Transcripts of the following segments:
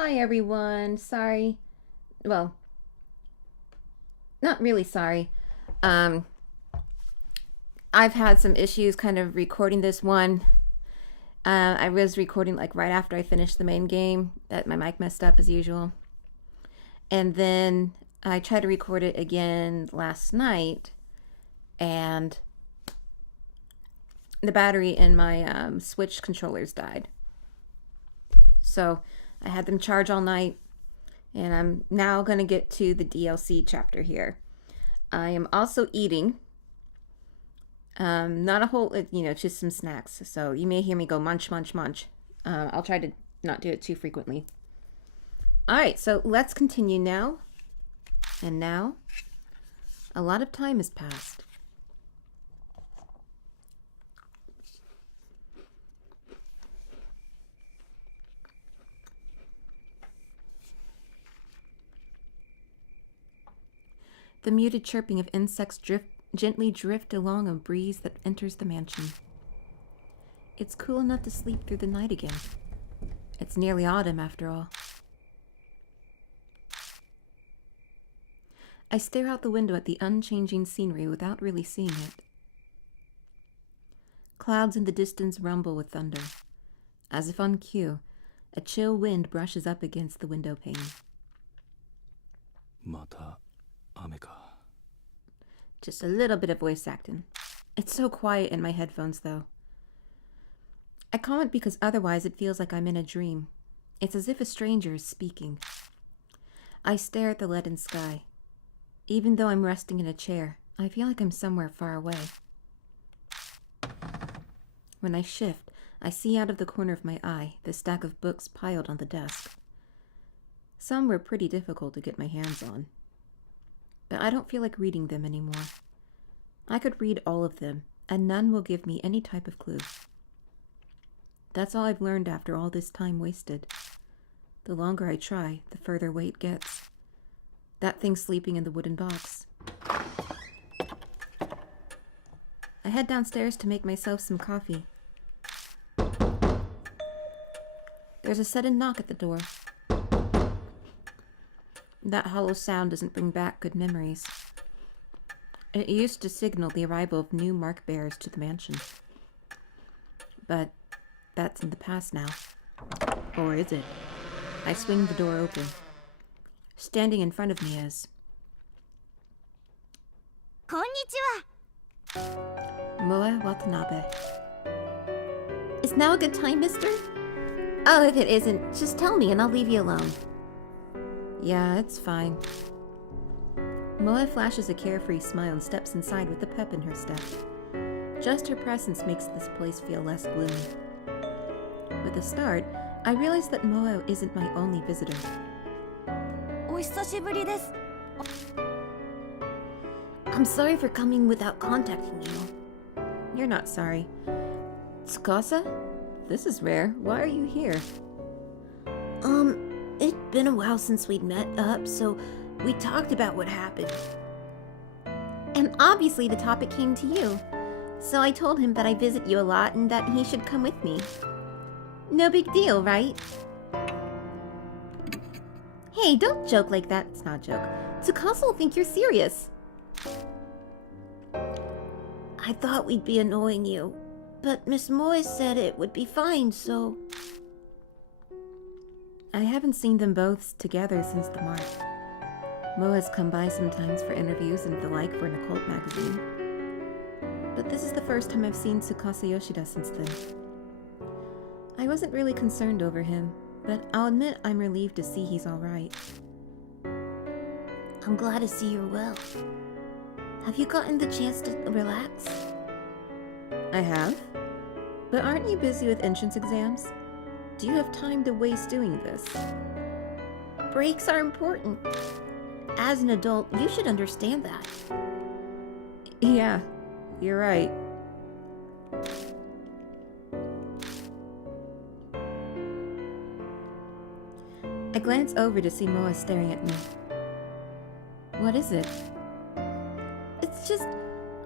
Hi everyone. Sorry. Well, not really sorry. Um I've had some issues kind of recording this one. I was recording like right after I finished the main game, that my mic messed up as usual. And then I tried to record it again last night and the battery in my Switch controllers died. So I had them charge all night, and I'm now going to get to the DLC chapter here. I am also eating. Not a whole, just some snacks. So you may hear me go munch, munch, munch. I'll try to not do it too frequently. All right, so let's continue now. And now, a lot of time has passed. The muted chirping of insects gently drift along a breeze that enters the mansion. It's cool enough to sleep through the night again. It's nearly autumn after all. I stare out the window at the unchanging scenery without really seeing it. Clouds in the distance rumble with thunder. As if on cue, a chill wind brushes up against the window pane. また雨か。 Just a little bit of voice acting. It's so quiet in my headphones, though. I comment because otherwise it feels like I'm in a dream. It's as if a stranger is speaking. I stare at the leaden sky. Even though I'm resting in a chair, I feel like I'm somewhere far away. When I shift, I see out of the corner of my eye the stack of books piled on the desk. Some were pretty difficult to get my hands on. But I don't feel like reading them anymore. I could read all of them, and none will give me any type of clue. That's all I've learned after all this time wasted. The longer I try, the further away it gets. That thing sleeping in the wooden box. I head downstairs to make myself some coffee. There's a sudden knock at the door. That hollow sound doesn't bring back good memories. It used to signal the arrival of new mark bearers to the mansion. But that's in the past now. Or is it? I swing the door open. Standing in front of me is... こんにちは。 Moe Watanabe. Is now a good time, mister? Oh, if it isn't, just tell me and I'll leave you alone. Yeah, it's fine. Moe flashes a carefree smile and steps inside with a pep in her step. Just her presence makes this place feel less gloomy. With a start, I realize that Moe isn't my only visitor. お久しぶりです。 I'm sorry for coming without contacting you. You're not sorry. Tsukasa? This is rare. Why are you here? It'd been a while since we'd met up, so we talked about what happened. And obviously the topic came to you. So I told him that I visit you a lot and that he should come with me. No big deal, right? Hey, don't joke like that. It's not a joke. Tsukasa will think you're serious. I thought we'd be annoying you, but Miss Moy said it would be fine, so... I haven't seen them both together since the march. Mo has come by sometimes for interviews and the like for an occult magazine. But this is the first time I've seen Tsukasa Yoshida since then. I wasn't really concerned over him, but I'll admit I'm relieved to see he's alright. I'm glad to see you're well. Have you gotten the chance to relax? I have. But aren't you busy with entrance exams? Do you have time to waste doing this? Breaks are important. As an adult, you should understand that. Yeah, you're right. I glance over to see Moa staring at me. What is it? It's just,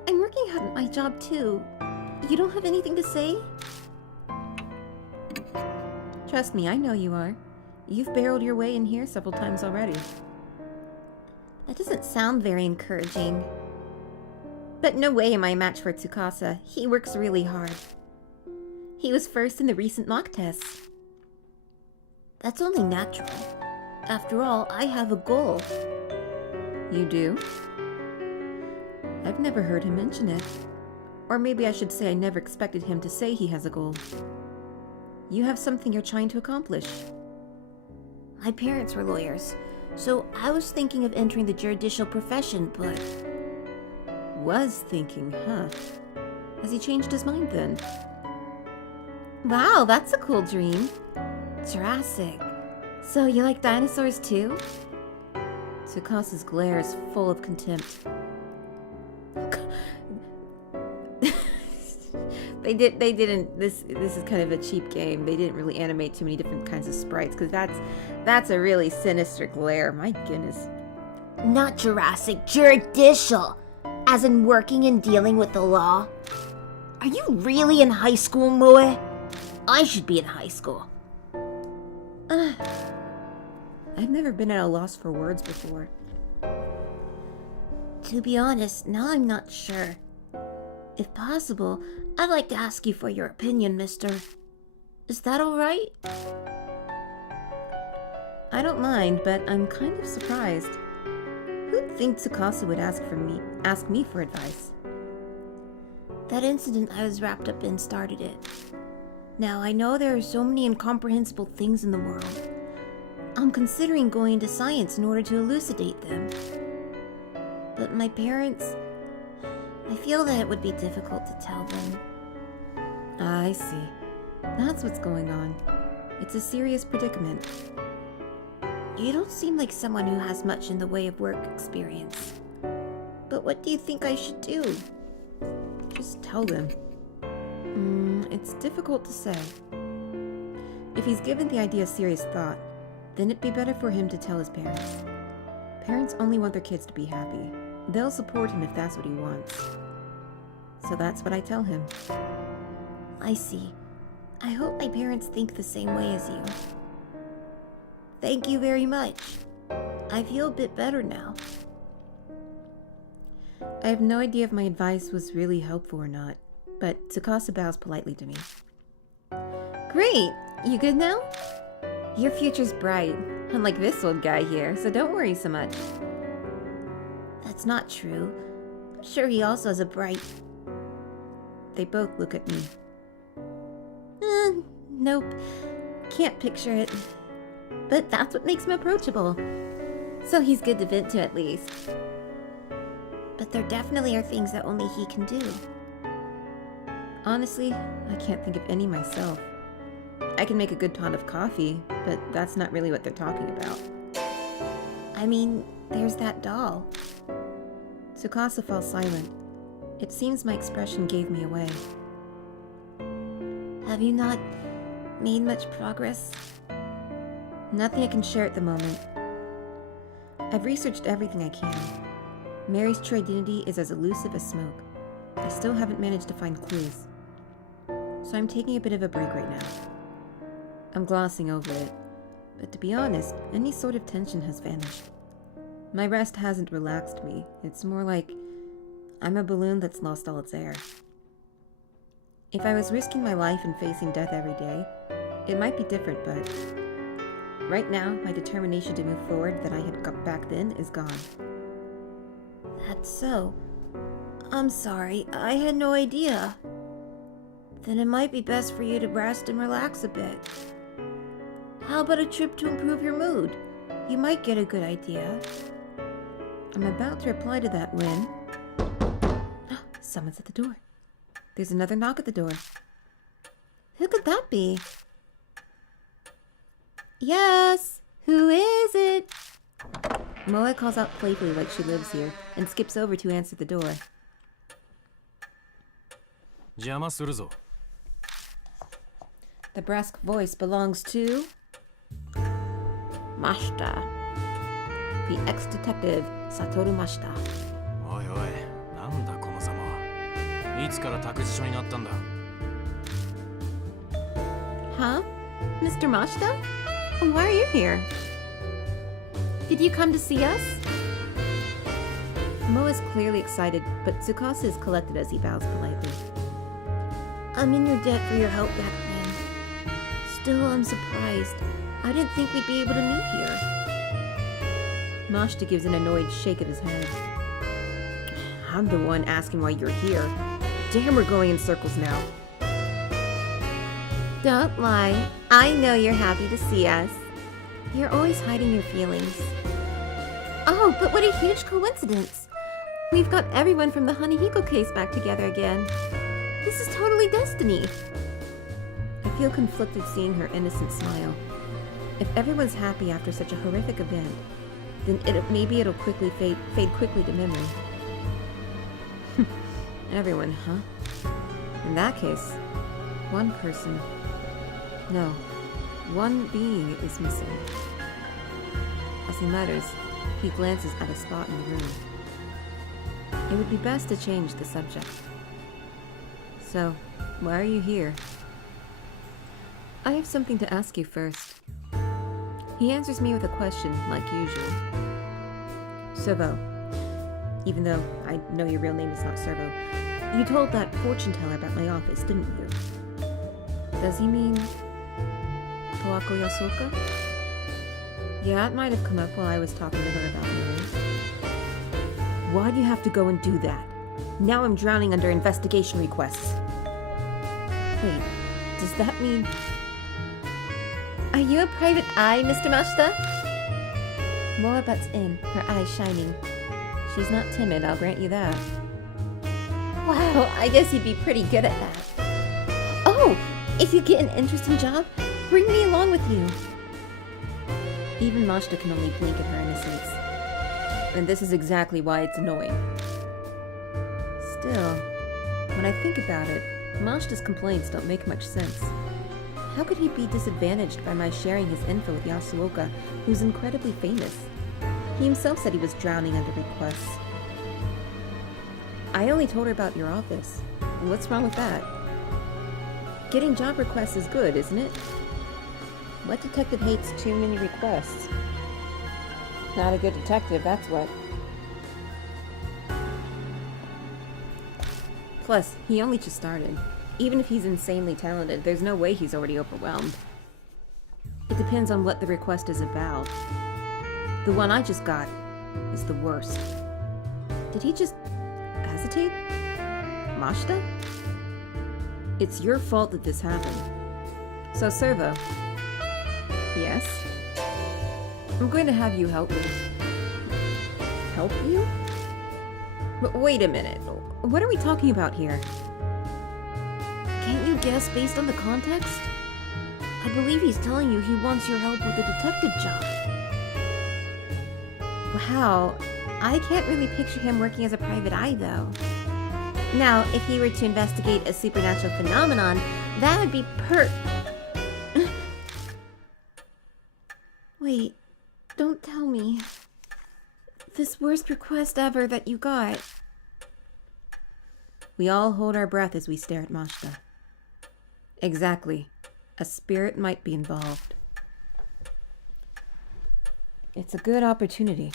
I'm working hard at my job too. You don't have anything to say? Trust me, I know you are. You've barreled your way in here several times already. That doesn't sound very encouraging. But no way am I a match for Tsukasa. He works really hard. He was first in the recent mock tests. That's only natural. After all, I have a goal. You do? I've never heard him mention it. Or maybe I should say I never expected him to say he has a goal. You have something you're trying to accomplish. My parents were lawyers, so I was thinking of entering the judicial profession, but... Was thinking, huh? Has he changed his mind then? Wow, that's a cool dream. Jurassic. So you like dinosaurs too? Tsukasa's glare is full of contempt. They didn't. This is kind of a cheap game. They didn't really animate too many different kinds of sprites because that's a really sinister glare. My goodness. Not Jurassic, judicial. As in working and dealing with the law. Are you really in high school, Moe? I should be in high school. I've never been at a loss for words before. To be honest, now I'm not sure. If possible, I'd like to ask you for your opinion, mister. Is that alright? I don't mind, but I'm kind of surprised. Who'd think Tsukasa would ask me for advice? That incident I was wrapped up in started it. Now, I know there are so many incomprehensible things in the world. I'm considering going into science in order to elucidate them. But my parents... I feel that it would be difficult to tell them. I see. That's what's going on. It's a serious predicament. You don't seem like someone who has much in the way of work experience. But what do you think I should do? Just tell them. It's difficult to say. If he's given the idea serious thought, then it'd be better for him to tell his parents. Parents only want their kids to be happy. They'll support him if that's what he wants. So that's what I tell him. I see. I hope my parents think the same way as you. Thank you very much. I feel a bit better now. I have no idea if my advice was really helpful or not, but Tsukasa bows politely to me. Great! You good now? Your future's bright, unlike this old guy here, so don't worry so much. That's not true. I'm sure he also has a bright... They both look at me. Nope. Can't picture it. But that's what makes him approachable. So he's good to vent to at least. But there definitely are things that only he can do. Honestly, I can't think of any myself. I can make a good pot of coffee, but that's not really what they're talking about. I mean, there's that doll. Tsukasa falls silent. It seems my expression gave me away. Have you not made much progress? Nothing I can share at the moment. I've researched everything I can. Mary's true identity is as elusive as smoke. I still haven't managed to find clues. So I'm taking a bit of a break right now. I'm glossing over it, but to be honest, any sort of tension has vanished. My rest hasn't relaxed me. It's more like I'm a balloon that's lost all its air. If I was risking my life and facing death every day, it might be different, but right now, my determination to move forward that I had got back then is gone. That's so. I'm sorry, I had no idea. Then it might be best for you to rest and relax a bit. How about a trip to improve your mood? You might get a good idea. I'm about to reply to that when... Someone's at the door. There's another knock at the door. Who could that be? Yes, who is it? Moe calls out playfully like she lives here and skips over to answer the door. 邪魔するぞ。 The brusque voice belongs to... Mashita. The ex-detective, Satoru Mashita. おいおい、なんだこのざまは。いつから託児所になったんだ。 Huh? Mr. Mashita? Why are you here? Did you come to see us? Mo is clearly excited, but Tsukasa is collected as he bows politely. I'm in your debt for your help back then. Still, I'm surprised. I didn't think we'd be able to meet here. Mashita gives an annoyed shake of his head. I'm the one asking why you're here. Damn, we're going in circles now. Don't lie. I know you're happy to see us. You're always hiding your feelings. Oh, but what a huge coincidence. We've got everyone from the Hanahiko case back together again. This is totally destiny. I feel conflicted seeing her innocent smile. If everyone's happy after such a horrific event, then maybe it'll quickly fade quickly to memory. Everyone, huh? In that case, one person, no, one being is missing. As he mutters, he glances at a spot in the room. It would be best to change the subject. So, why are you here? I have something to ask you first. He answers me with a question, like usual. Servo, even though I know your real name is not Servo, you told that fortune teller about my office, didn't you? Does he mean Tawako Yasuoka? Yeah, it might have come up while I was talking to her about marriage. Why'd you have to go and do that? Now I'm drowning under investigation requests. Wait, does that mean... Are you a private eye, Mr. Mashita? Moa butts in, her eyes shining. She's not timid, I'll grant you that. Wow, I guess you'd be pretty good at that. Oh, if you get an interesting job, bring me along with you. Even Mashita can only blink at her innocence. And this is exactly why it's annoying. Still, when I think about it, Mashita's complaints don't make much sense. How could he be disadvantaged by my sharing his info with Yasuoka, who's incredibly famous? He himself said he was drowning under requests. I only told her about your office. What's wrong with that? Getting job requests is good, isn't it? What detective hates too many requests? Not a good detective, that's what. Plus, he only just started. Even if he's insanely talented, there's no way he's already overwhelmed. It depends on what the request is about. The one I just got is the worst. Did he just hesitate? Mashita? It's your fault that this happened. So, Servo. Yes? I'm going to have you help me. Help you? Wait a minute. What are we talking about here? Can't you guess based on the context? I believe he's telling you he wants your help with a detective job. Wow, I can't really picture him working as a private eye, though. Now, if he were to investigate a supernatural phenomenon, that would be Wait, don't tell me. This worst request ever that you got. We all hold our breath as we stare at Mashita. Exactly. A spirit might be involved. It's a good opportunity.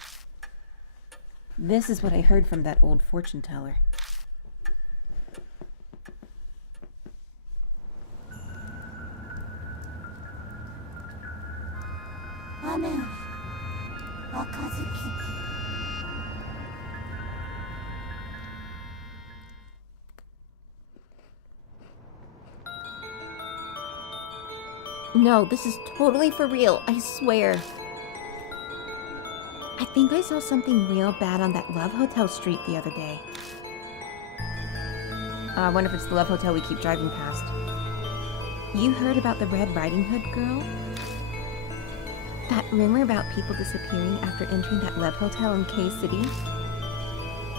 This is what I heard from that old fortune teller. No, this is totally for real, I swear. I think I saw something real bad on that Love Hotel street the other day. I wonder if it's the Love Hotel we keep driving past. You heard about the Red Riding Hood girl? That rumor about people disappearing after entering that Love Hotel in K-City?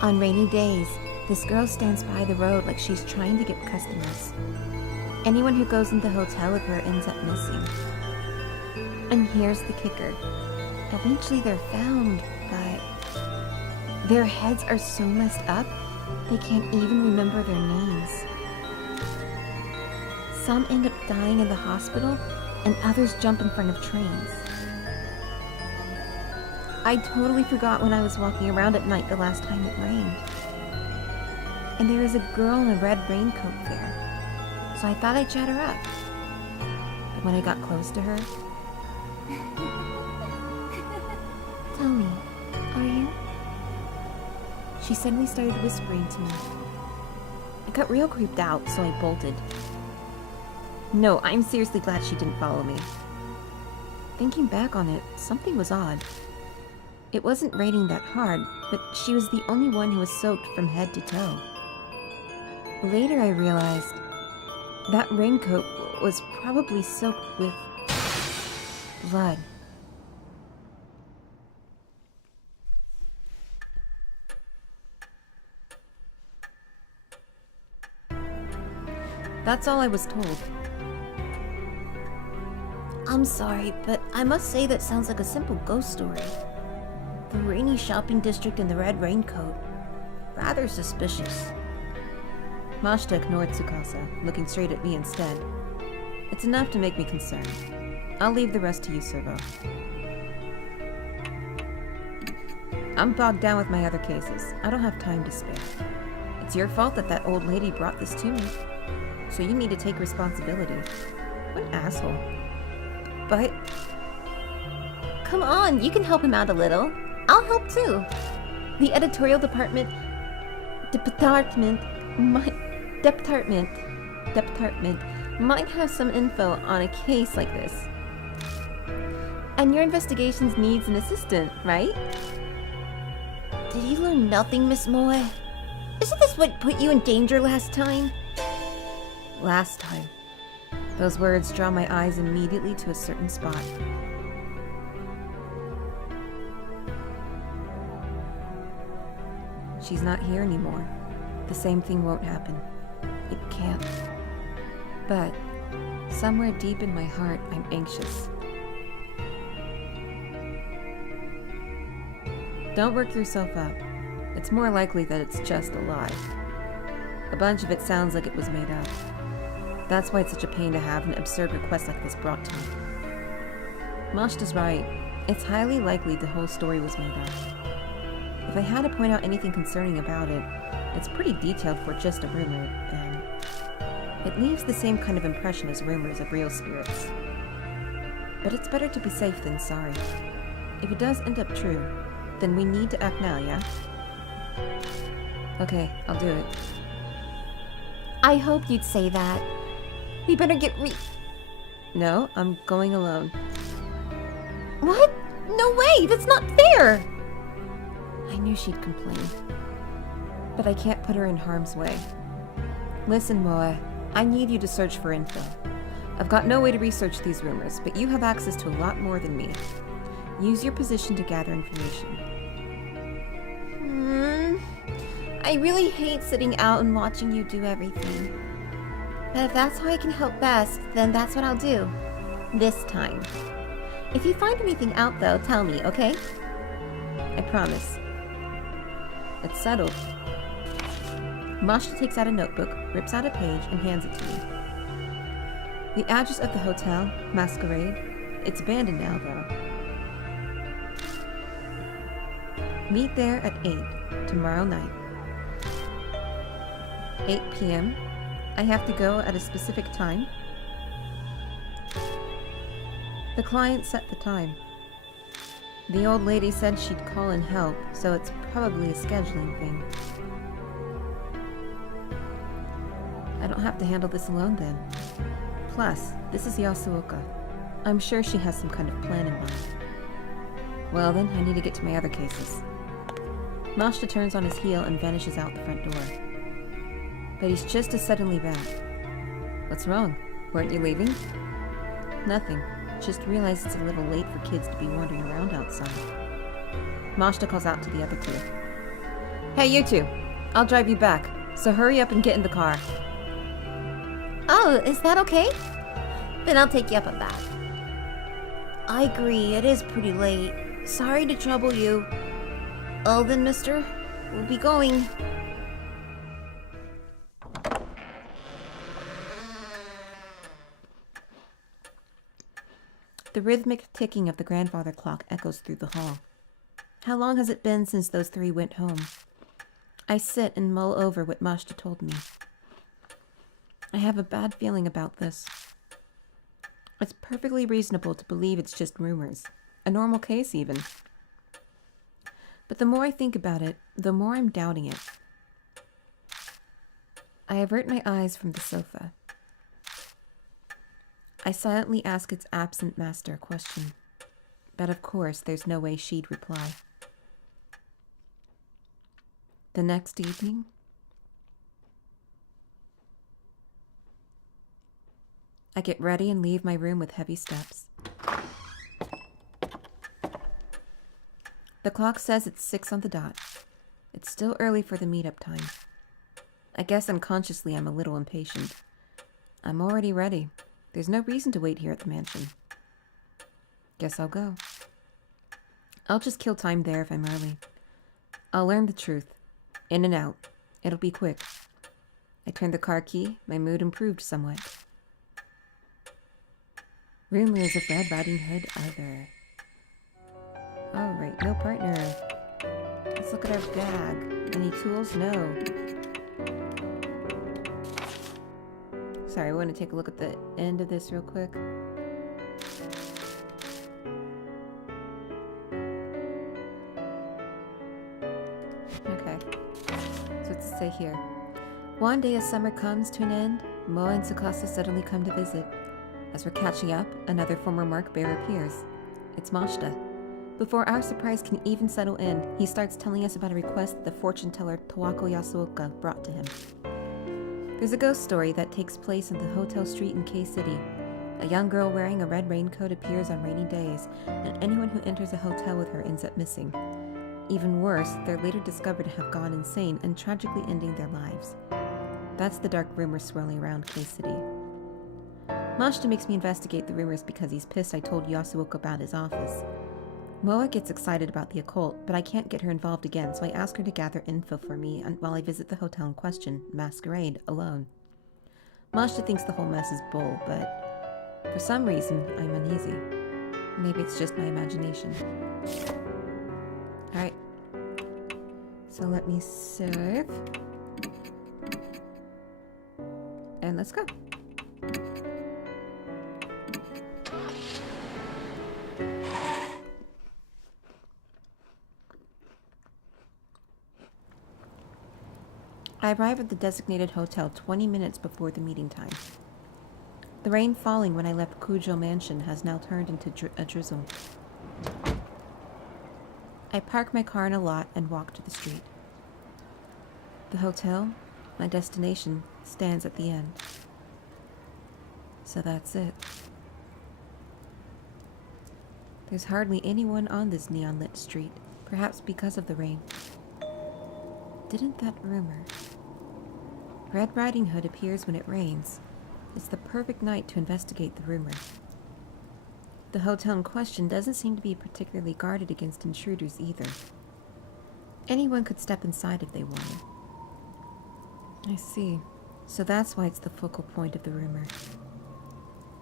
On rainy days, this girl stands by the road like she's trying to get customers. Anyone who goes in the hotel with her ends up missing. And here's the kicker. Eventually they're found, but their heads are so messed up, they can't even remember their names. Some end up dying in the hospital, and others jump in front of trains. I totally forgot when I was walking around at night the last time it rained. And there was a girl in a red raincoat there, so I thought I'd chat her up. But when I got close to her... Tell me, are you? She suddenly started whispering to me. I got real creeped out, so I bolted. No, I'm seriously glad she didn't follow me. Thinking back on it, something was odd. It wasn't raining that hard, but she was the only one who was soaked from head to toe. Later I realized that raincoat was probably soaked with blood. That's all I was told. I'm sorry, but I must say that sounds like a simple ghost story. The rainy shopping district in the red raincoat. Rather suspicious. Mashita ignored Tsukasa, looking straight at me instead. It's enough to make me concerned. I'll leave the rest to you, Servo. I'm bogged down with my other cases. I don't have time to spare. It's your fault that that old lady brought this to me. So you need to take responsibility. What an asshole. But... Come on, you can help him out a little. I'll help too. The editorial department might have some info on a case like this. And your investigations needs an assistant, right? Did you learn nothing, Miss Moe? Isn't this what put you in danger last time? Last time. Those words draw my eyes immediately to a certain spot. She's not here anymore. The same thing won't happen. It can't. But somewhere deep in my heart, I'm anxious. Don't work yourself up. It's more likely that it's just a lie. A bunch of it sounds like it was made up. That's why it's such a pain to have an absurd request like this brought to me. Mashita's right. It's highly likely the whole story was made up. If I had to point out anything concerning about it, it's pretty detailed for just a rumor, then it leaves the same kind of impression as rumors of real spirits. But it's better to be safe than sorry. If it does end up true, then we need to act now, yeah? Okay, I'll do it. I hoped you'd say that. We better get No, I'm going alone. What? No way! That's not fair! I knew she'd complain. But I can't put her in harm's way. Listen, Moe, I need you to search for info. I've got no way to research these rumors, but you have access to a lot more than me. Use your position to gather information. I really hate sitting out and watching you do everything. But if that's how I can help best, then that's what I'll do. This time. If you find anything out, though, tell me, okay? I promise. It's settled. Mashita takes out a notebook, rips out a page, and hands it to me. The address of the hotel, Masquerade. It's abandoned now, though. Meet there at 8, tomorrow night. 8 p.m. I have to go at a specific time. The client set the time. The old lady said she'd call in help, so it's probably a scheduling thing. I don't have to handle this alone then. Plus, this is Yasuoka. I'm sure she has some kind of plan in mind. Well then, I need to get to my other cases. Mashita turns on his heel and vanishes out the front door. But he's just as suddenly back. What's wrong? Weren't you leaving? Nothing. Just realized it's a little late for kids to be wandering around outside. Mashita calls out to the other two. Hey, you two! I'll drive you back, so hurry up and get in the car. Oh, is that okay? Then I'll take you up on that. I agree, it is pretty late. Sorry to trouble you. Oh, then, mister, we'll be going. rhythmic ticking of the grandfather clock echoes through the hall. How long has it been since those three went home? I sit and mull over what Mashita told me. I have a bad feeling about this. It's perfectly reasonable to believe it's just rumors. A normal case, even. But the more I think about it, the more I'm doubting it. I avert my eyes from the sofa. I silently ask its absent master a question. But of course, there's no way she'd reply. The next evening, I get ready and leave my room with heavy steps. The clock says it's 6 on the dot. It's still early for the meetup time. I guess unconsciously I'm a little impatient. I'm already ready. There's no reason to wait here at the mansion. Guess I'll go. I'll just kill time there if I'm early. I'll learn the truth. In and out. It'll be quick. I turned the car key. My mood improved somewhat. Rumors of Red Riding Hood either. Alright, no partner. Let's look at our bag. Any tools? No. Sorry, I want to take a look at the end of this real quick. Okay. So what's it say here? One day as summer comes to an end, Moa and Tsukasa suddenly come to visit. As we're catching up, another former mark bearer appears. It's Mashita. Before our surprise can even settle in, he starts telling us about a request that the fortune teller Towako Yasuoka brought to him. There's a ghost story that takes place in the hotel street in K-City. A young girl wearing a red raincoat appears on rainy days, and anyone who enters a hotel with her ends up missing. Even worse, they're later discovered to have gone insane and tragically ending their lives. That's the dark rumor swirling around K-City. Mashita makes me investigate the rumors because he's pissed I told Yasuoka about his office. Moa gets excited about the occult, but I can't get her involved again, so I ask her to gather info for me while I visit the hotel in question, Masquerade, alone. Mashita thinks the whole mess is bull, but for some reason, I'm uneasy. Maybe it's just my imagination. Alright. So let me save. And let's go. I arrive at the designated hotel 20 minutes before the meeting time. The rain falling when I left Kujo Mansion has now turned into a drizzle. I park my car in a lot and walk to the street. The hotel, my destination, stands at the end. So that's it. There's hardly anyone on this neon-lit street, perhaps because of the rain. Didn't that rumor? Red Riding Hood appears when it rains. It's the perfect night to investigate the rumor. The hotel in question doesn't seem to be particularly guarded against intruders either. Anyone could step inside if they wanted. I see. So that's why it's the focal point of the rumor.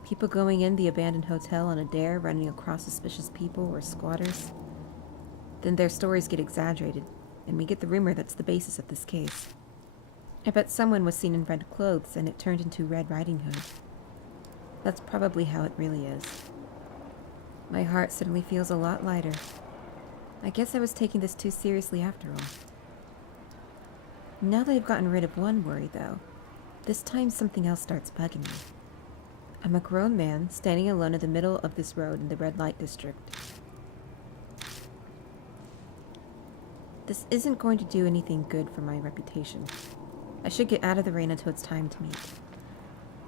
People going in the abandoned hotel on a dare, running across suspicious people or squatters. Then their stories get exaggerated, and we get the rumor that's the basis of this case. I bet someone was seen in red clothes and it turned into Red Riding Hood. That's probably how it really is. My heart suddenly feels a lot lighter. I guess I was taking this too seriously after all. Now that I've gotten rid of one worry, though, this time something else starts bugging me. I'm a grown man standing alone in the middle of this road in the red light district. This isn't going to do anything good for my reputation. I should get out of the rain until it's time to meet.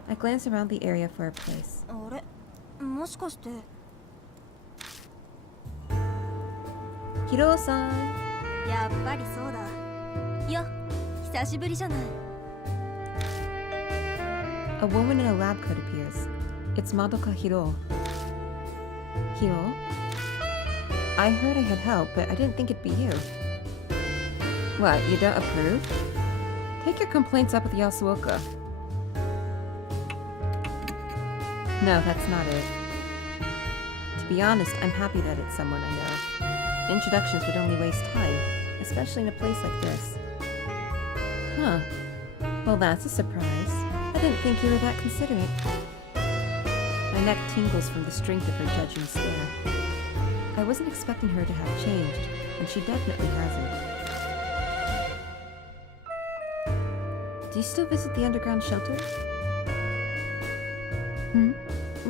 I glance around the area for a place. あれもしかして Hiro-san! やっぱりそうだよ久しぶりじゃない A woman in a lab coat appears. It's Madoka Hiro. Hiro? I heard I had help, but I didn't think it'd be you. What, you don't approve? Take your complaints up with Yasuoka. No, that's not it. be honest, I'm happy that it's someone I know. Introductions would only waste time, especially in a place like this. Huh. Well, that's a surprise. I didn't think you were that considerate. My neck tingles from the strength of her judging stare. I wasn't expecting her to have changed, and she definitely hasn't. Do you still visit the underground shelter?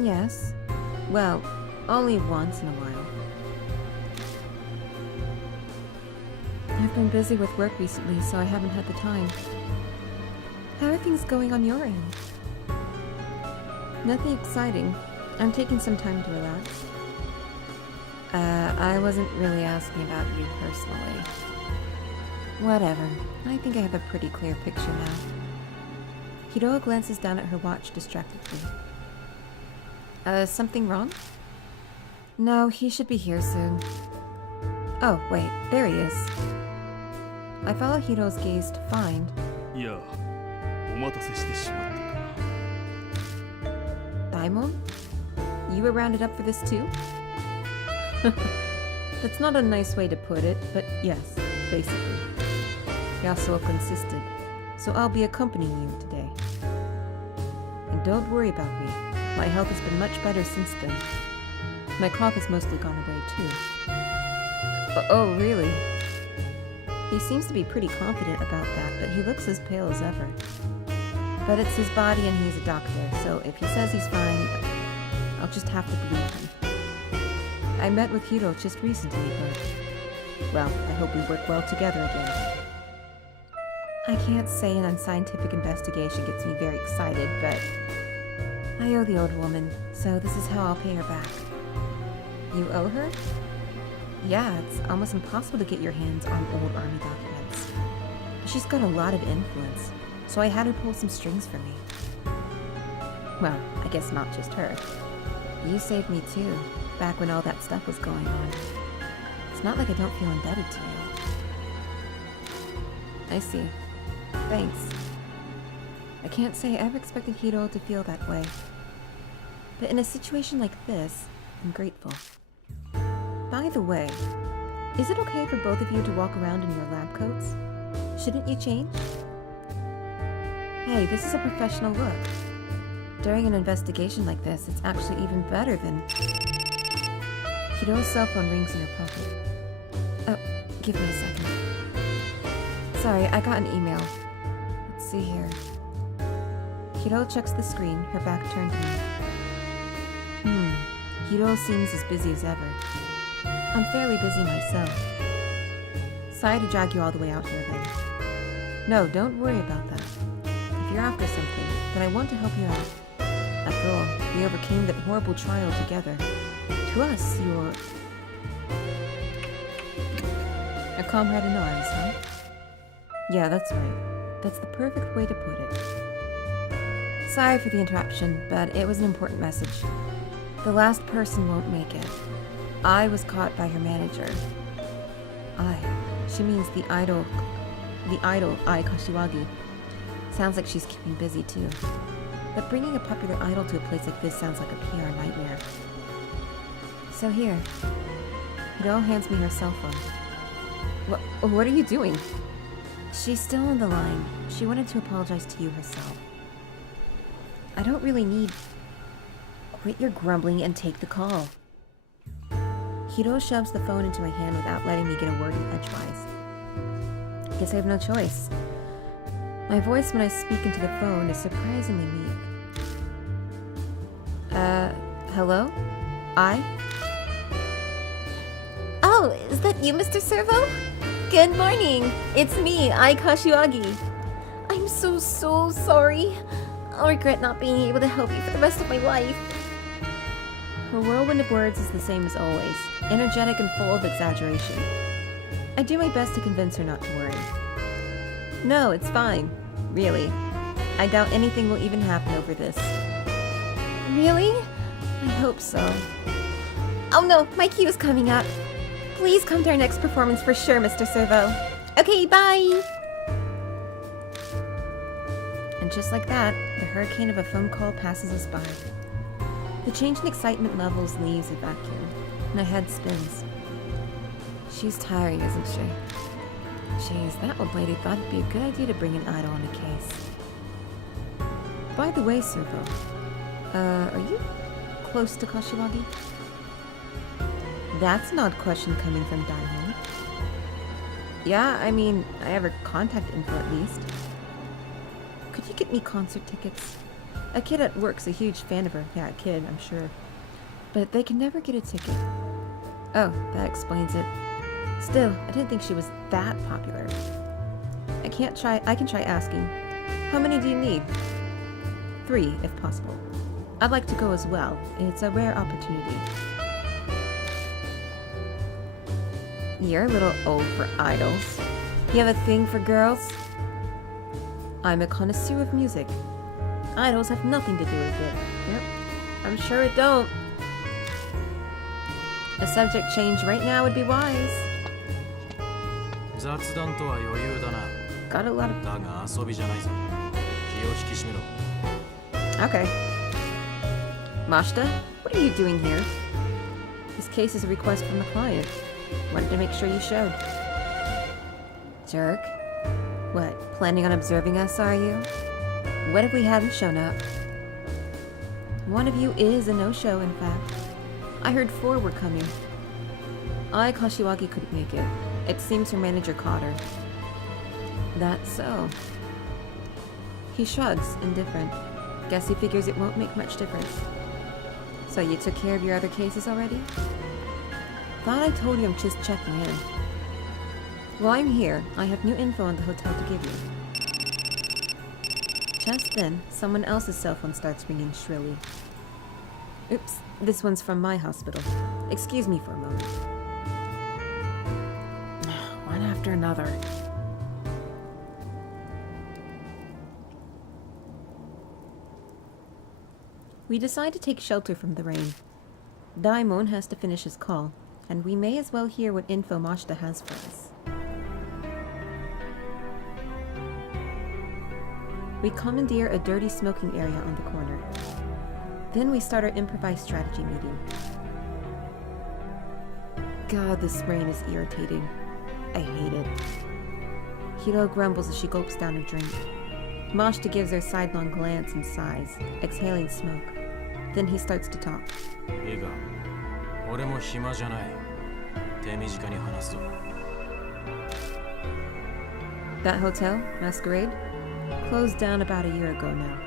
Yes. Well, only once in a while. I've been busy with work recently, so I haven't had the time. How are things going on your end? Nothing exciting. I'm taking some time to relax. I wasn't really asking about you personally. Whatever. I think I have a pretty clear picture now. Hiroa glances down at her watch distractedly. Something wrong? No, he should be here soon. Oh, wait, there he is. I follow Hiro's gaze to find... いや、お待たせしてしまったか。 Daimon? You were rounded up for this too? That's not a nice way to put it, but yes, basically. Yasuoka insisted, so I'll be accompanying you today. And don't worry about me. My health has been much better since then. My cough has mostly gone away too. Oh, really? He seems to be pretty confident about that, but he looks as pale as ever. But it's his body and he's a doctor, so if he says he's fine, I'll just have to believe him. I met with Hiro just recently, but... well, I hope we work well together again. I can't say an unscientific investigation gets me very excited, but... I owe the old woman, so this is how I'll pay her back. You owe her? Yeah, it's almost impossible to get your hands on old army documents. But she's got a lot of influence, so I had her pull some strings for me. Well, I guess not just her. You saved me too, back when all that stuff was going on. It's not like I don't feel indebted to you. I see. Thanks. I can't say I ever expected Hiro to feel that way. But in a situation like this, I'm grateful. By the way, is it okay for both of you to walk around in your lab coats? Shouldn't you change? Hey, this is a professional look. During an investigation like this, it's actually even better than... Hiro's cell phone rings in her pocket. Oh, give me a second. Sorry, I got an email. Let's see here. Hiro checks the screen, her back turned to me. Hiro seems as busy as ever. I'm fairly busy myself. Sorry to drag you all the way out here then. No, don't worry about that. If you're after something, then I want to help you out. After all, we overcame that horrible trial together. To us, you're... a comrade in arms, huh? Yeah, that's right. That's the perfect way to put it. Sorry for the interruption, but it was an important message. The last person won't make it. I was caught by her manager. She means the idol Ai Kashiwagi. Sounds like she's keeping busy too. But bringing a popular idol to a place like this sounds like a PR nightmare. So here, Hiro hands me her cell phone. What are you doing? She's still on the line. She wanted to apologize to you herself. I don't really need... Quit your grumbling and take the call. Hiro shoves the phone into my hand without letting me get a word in edgewise. Guess I have no choice. My voice when I speak into the phone is surprisingly meek. Hello? Oh, is that you, Mr. Servo? Good morning. It's me, Ai Kashiwagi. I'm so sorry. I'll regret not being able to help you for the rest of my life. Her whirlwind of words is the same as always, energetic and full of exaggeration. I do my best to convince her not to worry. No, it's fine. Really. I doubt anything will even happen over this. Really? I hope so. Oh no, my cue is coming up. Please come to our next performance for sure, Mr. Servo. Okay, bye! And just like that, the hurricane of a phone call passes us by. The change in excitement levels leaves a vacuum. My head spins. She's tiring, isn't she? Jeez, that old lady thought it'd be a good idea to bring an idol on a case. By the way, Servo, are you close to Kashiwagi? That's an odd question coming from Daimon. Yeah, I mean, I have her contact info at least. Could you get me concert tickets? A kid at work's a huge fan of her. Yeah, a kid, I'm sure. But they can never get a ticket. Oh, that explains it. Still, I didn't think she was that popular. I can try asking. How many do you need? 3, if possible. I'd like to go as well. It's a rare opportunity. You're a little old for idols. You have a thing for girls? I'm a connoisseur of music. Idols have nothing to do with it. Yep, I'm sure it don't. A subject change right now would be wise. 雑談とは余裕だな。 Got a lot of... だが遊びじゃないぞ。気を引き締めろ。 Okay. Mashita, what are you doing here? This case is a request from the client. Wanted to make sure you showed. Jerk. What, planning on observing us, are you? What if we hadn't shown up? One of you is a no-show, in fact. I heard 4 were coming. Kashiwagi couldn't make it. It seems her manager caught her. That's so. He shrugs, indifferent. Guess he figures it won't make much difference. So you took care of your other cases already? Thought I told you I'm just checking in. While I'm here, I have new info on the hotel to give you. Just then, someone else's cell phone starts ringing shrilly. Oops, this one's from my hospital. Excuse me for a moment. One after another. We decide to take shelter from the rain. Daimon has to finish his call, and we may as well hear what info Mashita has for us. We commandeer a dirty smoking area on the corner. Then we start our improvised strategy meeting. God, this rain is irritating. I hate it. Hiro grumbles as she gulps down her drink. Mashita gives her a sidelong glance and sighs, exhaling smoke. Then he starts to talk. いいか、俺も暇じゃない。手短に話すぞ。 That hotel, Masquerade, closed down about a year ago now.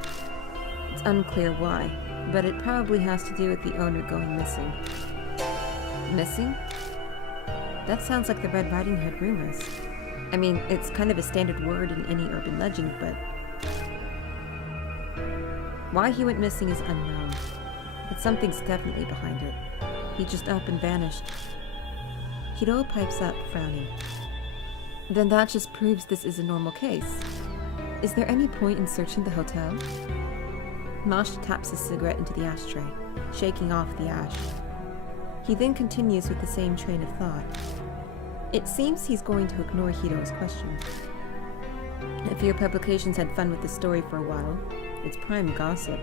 It's unclear why, but it probably has to do with the owner going missing. Missing? That sounds like the Red Riding Hood rumors. I mean, it's kind of a standard word in any urban legend, but... Why he went missing is unknown, but something's definitely behind it. He just up and vanished. Hiro pipes up, frowning. Then that just proves this is a normal case. Is there any point in searching the hotel? Mashita taps his cigarette into the ashtray, shaking off the ash. He then continues with the same train of thought. It seems he's going to ignore Hiro's question. A few publications had fun with the story for a while. It's prime gossip.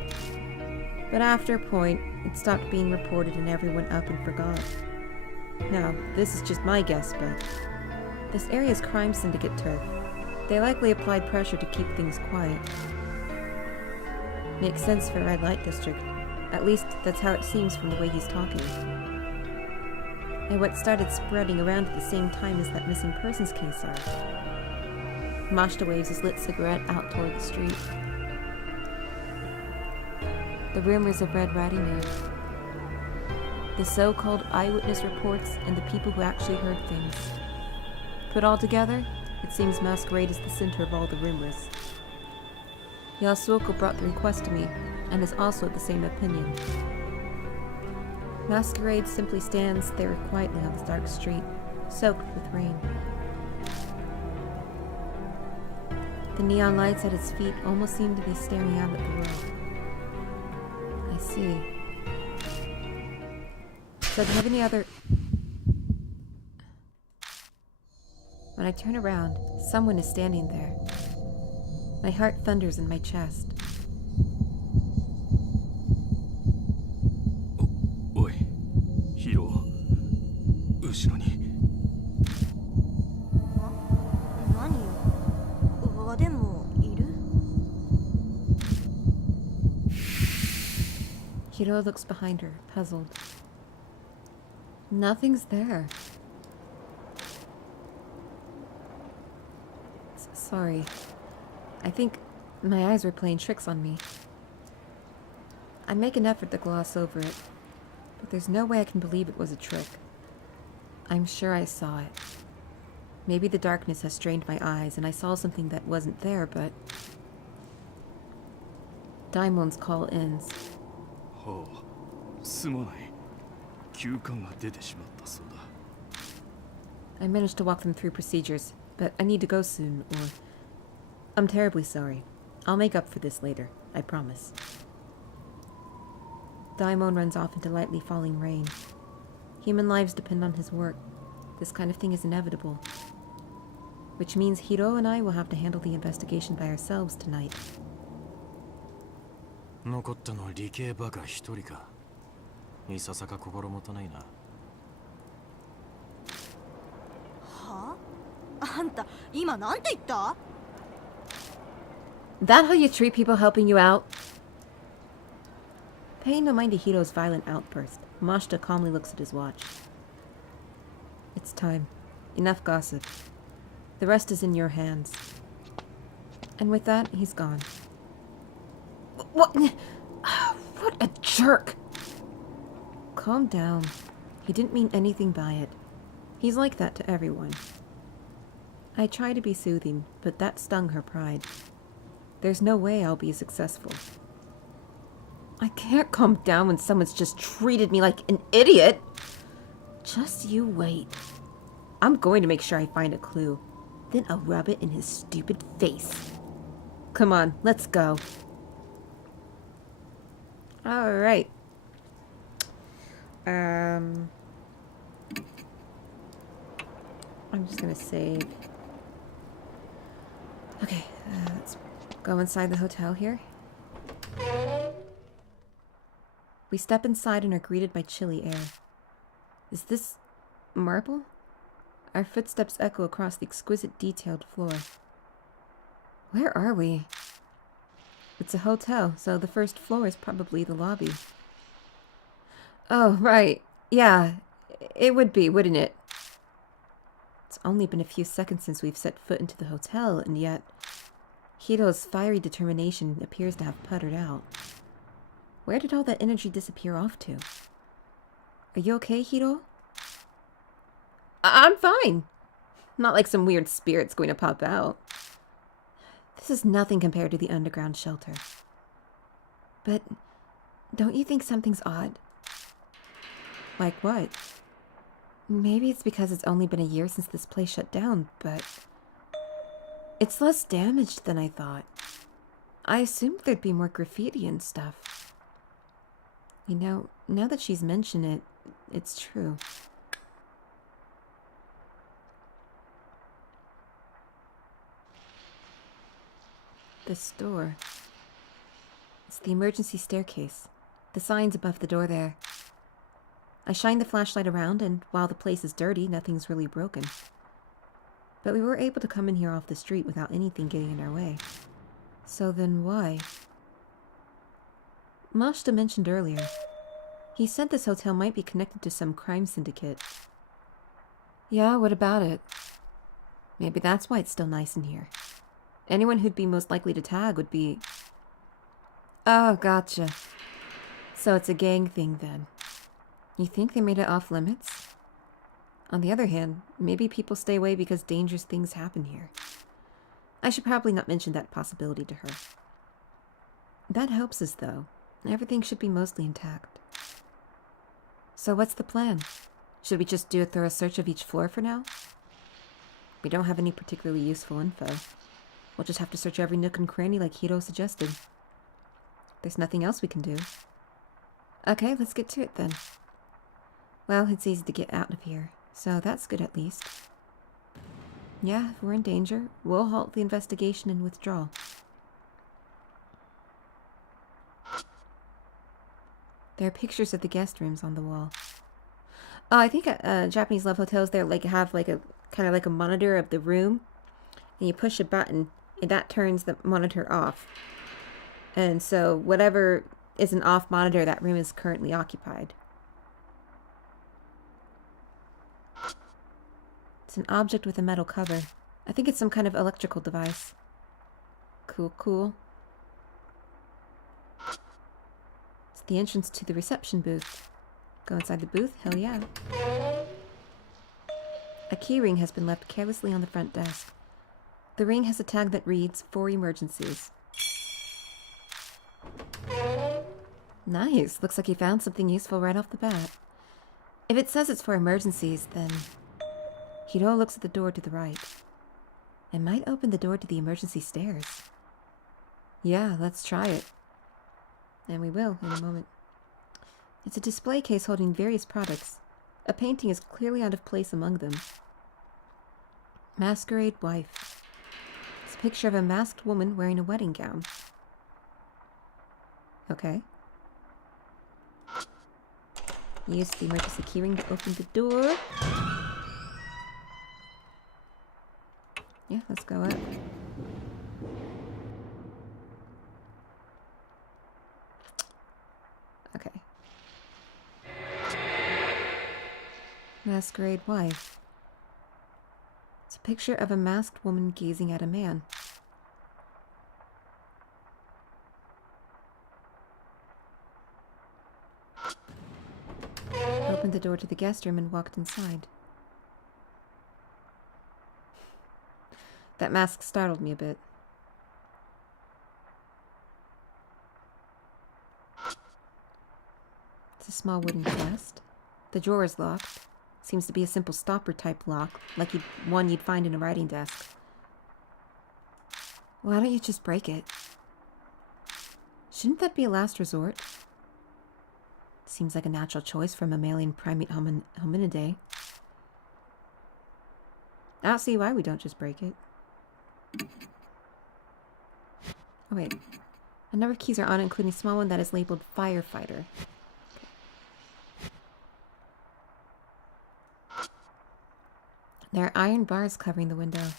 But after a point, it stopped being reported and everyone up and forgot. Now, this is just my guess, but this area's crime syndicate turf. They likely applied pressure to keep things quiet. Makes sense for a red light district. At least, that's how it seems from the way he's talking. And what started spreading around at the same time as that missing persons case are. Mashita waves his lit cigarette out toward the street. The rumors of Red Riding Hood. The so-called eyewitness reports and the people who actually heard things. Put all together, it seems Masquerade is the center of all the rumors. Yasuoka brought the request to me, and is also of the same opinion. Masquerade simply stands there quietly on this dark street, soaked with rain. The neon lights at his feet almost seem to be staring out at the world. I see. So do you have any other... When I turn around, someone is standing there. My heart thunders in my chest. おい、ヒーロー。後ろに。何よ。輪でもいる？ Hiro looks behind her, puzzled. Nothing's there. Sorry. I think my eyes were playing tricks on me. I make an effort to gloss over it, but there's no way I can believe it was a trick. I'm sure I saw it. Maybe the darkness has strained my eyes and I saw something that wasn't there, but... Daimon's call ends. はあ、すまない。休暇が出てしまったそうだ。I managed to walk them through procedures, but I need to go soon, or... I'm terribly sorry. I'll make up for this later, I promise. Daimon runs off into lightly falling rain. Human lives depend on his work. This kind of thing is inevitable. Which means Hiro and I will have to handle the investigation by ourselves tonight. 残ったのは理系バカ一人か。いささか心もとないな。はあ？あんた今なんて言った？ That how you treat people helping you out? Paying no mind to Hiro's violent outburst, Mashita calmly looks at his watch. It's time. Enough gossip. The rest is in your hands. And with that, he's gone. What? What a jerk! Calm down. He didn't mean anything by it. He's like that to everyone. I try to be soothing, but that stung her pride. There's no way I'll be successful. I can't calm down when someone's just treated me like an idiot. Just you wait. I'm going to make sure I find a clue. Then I'll rub it in his stupid face. Come on, let's go. Alright. I'm just gonna save. Okay, let's go inside the hotel here. We step inside and are greeted by chilly air. Is this marble? Our footsteps echo across the exquisite detailed floor. Where are we? It's a hotel, so the first floor is probably the lobby. Oh, right. Yeah, it would be, wouldn't it? It's only been a few seconds since we've set foot into the hotel, and yet Hiro's fiery determination appears to have puttered out. Where did all that energy disappear off to? Are you okay, Hiro? I'm fine. Not like some weird spirit's going to pop out. This is nothing compared to the underground shelter. But don't you think something's odd? Like what? Maybe it's because it's only been a year since this place shut down, but it's less damaged than I thought. I assumed there'd be more graffiti and stuff. You know, now that she's mentioned it, it's true. This door. It's the emergency staircase. The sign's above the door there. I shine the flashlight around, and while the place is dirty, nothing's really broken. But we were able to come in here off the street without anything getting in our way. So then why? Mashita mentioned earlier. He said this hotel might be connected to some crime syndicate. Yeah, what about it? Maybe that's why it's still nice in here. Anyone who'd be most likely to tag would be... Oh, gotcha. So it's a gang thing then. You think they made it off limits? On the other hand, maybe people stay away because dangerous things happen here. I should probably not mention that possibility to her. That helps us, though. Everything should be mostly intact. So what's the plan? Should we just do a thorough search of each floor for now? We don't have any particularly useful info. We'll just have to search every nook and cranny like Hiro suggested. There's nothing else we can do. Okay, let's get to it then. Well, it's easy to get out of here, so that's good at least. Yeah, if we're in danger, we'll halt the investigation and withdraw. There are pictures of the guest rooms on the wall. Oh, I think Japanese love hotels, they're like have like a kind of like a monitor of the room, and you push a button and that turns the monitor off. And so whatever is an off monitor, that room is currently occupied. It's an object with a metal cover. I think it's some kind of electrical device. Cool, cool. It's the entrance to the reception booth. Go inside the booth? Hell yeah. A key ring has been left carelessly on the front desk. The ring has a tag that reads, "For emergencies." Nice. Looks like you found something useful right off the bat. If it says it's for emergencies, then... Hiro looks at the door to the right. It might open the door to the emergency stairs. Yeah, let's try it. And we will in a moment. It's a display case holding various products. A painting is clearly out of place among them. Masquerade Wife. It's a picture of a masked woman wearing a wedding gown. Okay. Use the emergency keyring to open the door. Yeah, let's go up. Okay. Masquerade Wife. It's a picture of a masked woman gazing at a man. Opened the door to the guest room and walked inside. That mask startled me a bit. It's a small wooden chest. The drawer is locked. Seems to be a simple stopper type lock, like one you'd find in a writing desk. Why don't you just break it? Shouldn't that be a last resort? Seems like a natural choice for a mammalian primate hominidae. I don't see why we don't just break it. Oh wait. A number of keys are on it, including a small one that is labeled Firefighter. There are iron bars covering the window.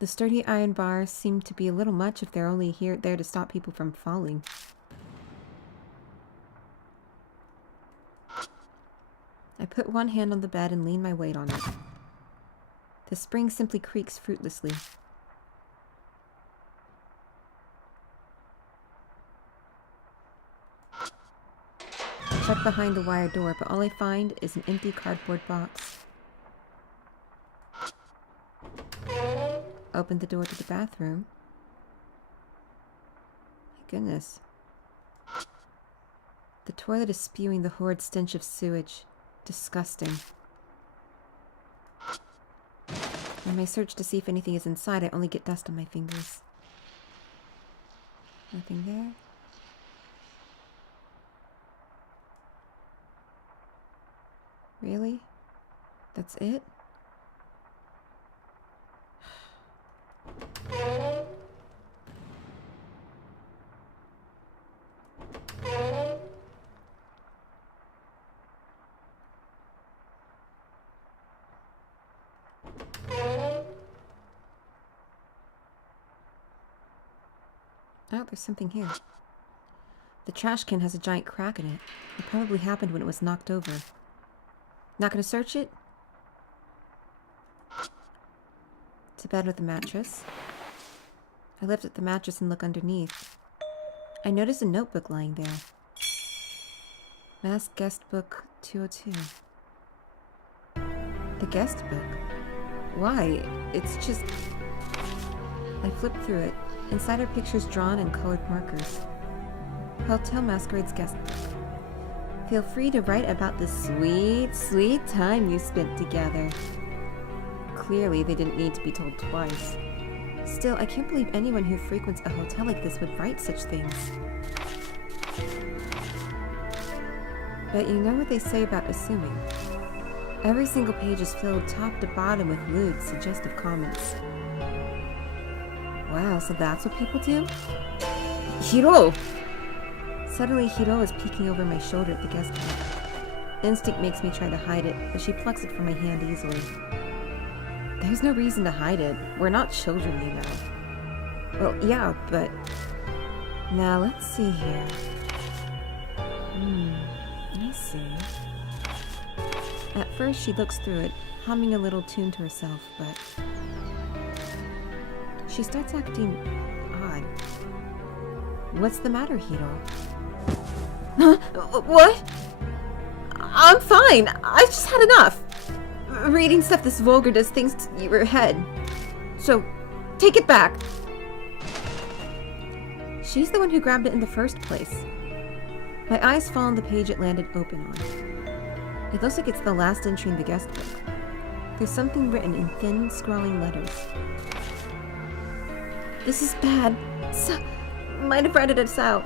The sturdy iron bars seem to be a little much if they're only there to stop people from falling. I put one hand on the bed and lean my weight on it. The spring simply creaks fruitlessly. I check behind the wire door, but all I find is an empty cardboard box. Open the door to the bathroom. My goodness. The toilet is spewing the horrid stench of sewage. Disgusting. When I search to see if anything is inside, I only get dust on my fingers. Nothing there. Really? That's it? Oh, there's something here. The trash can has a giant crack in it. It probably happened when it was knocked over. Not gonna search it? It's a bed with a mattress. I lift up the mattress and look underneath. I notice a notebook lying there. Mass Guest Book 202. The guest book? Why? It's just... I flip through it. Inside are pictures drawn in colored markers. Hotel Masquerade's guest book. Feel free to write about the sweet, sweet time you spent together. Clearly, they didn't need to be told twice. Still, I can't believe anyone who frequents a hotel like this would write such things. But you know what they say about assuming. Every single page is filled top to bottom with lewd, suggestive comments. Wow, so that's what people do? Hiro! Suddenly, Hiro is peeking over my shoulder at the guest book. Instinct makes me try to hide it, but she plucks it from my hand easily. There's no reason to hide it. We're not children, you know. Well, yeah, but... Now, let's see here. I see. At first, she looks through it, humming a little tune to herself, but... She starts acting odd. What's the matter, Hiro? Huh? What? I'm fine. I've just had enough. Reading stuff this vulgar does things to your head. So, take it back. She's the one who grabbed it in the first place. My eyes fall on the page it landed open on. It looks like it's the last entry in the guest book. There's something written in thin, scrawling letters. This is bad. Might have ratted us out.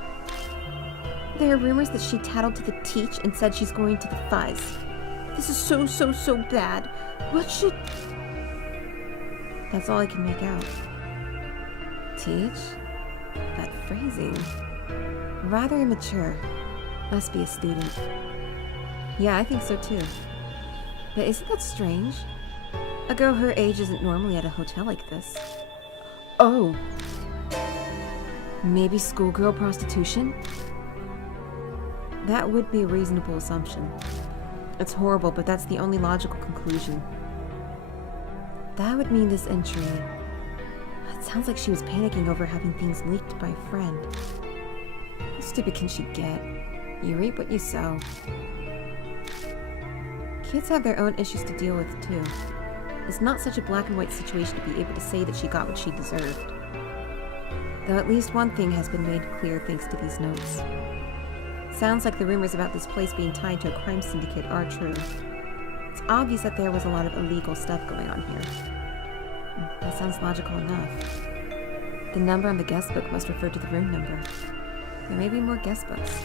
There are rumors that she tattled to the teach and said she's going to the fuzz. This is so bad. What should... That's all I can make out. Teach? That phrasing. Rather immature. Must be a student. Yeah, I think so too. But isn't that strange? A girl her age isn't normally at a hotel like this. Oh. Maybe schoolgirl prostitution? That would be a reasonable assumption. It's horrible, but that's the only logical conclusion. That would mean this entry... It sounds like she was panicking over having things leaked by a friend. How stupid can she get? You reap what you sow. Kids have their own issues to deal with, too. It's not such a black and white situation to be able to say that she got what she deserved. Though at least one thing has been made clear thanks to these notes. Sounds like the rumors about this place being tied to a crime syndicate are true. It's obvious that there was a lot of illegal stuff going on here. That sounds logical enough. The number on the guest book must refer to the room number. There may be more guest books.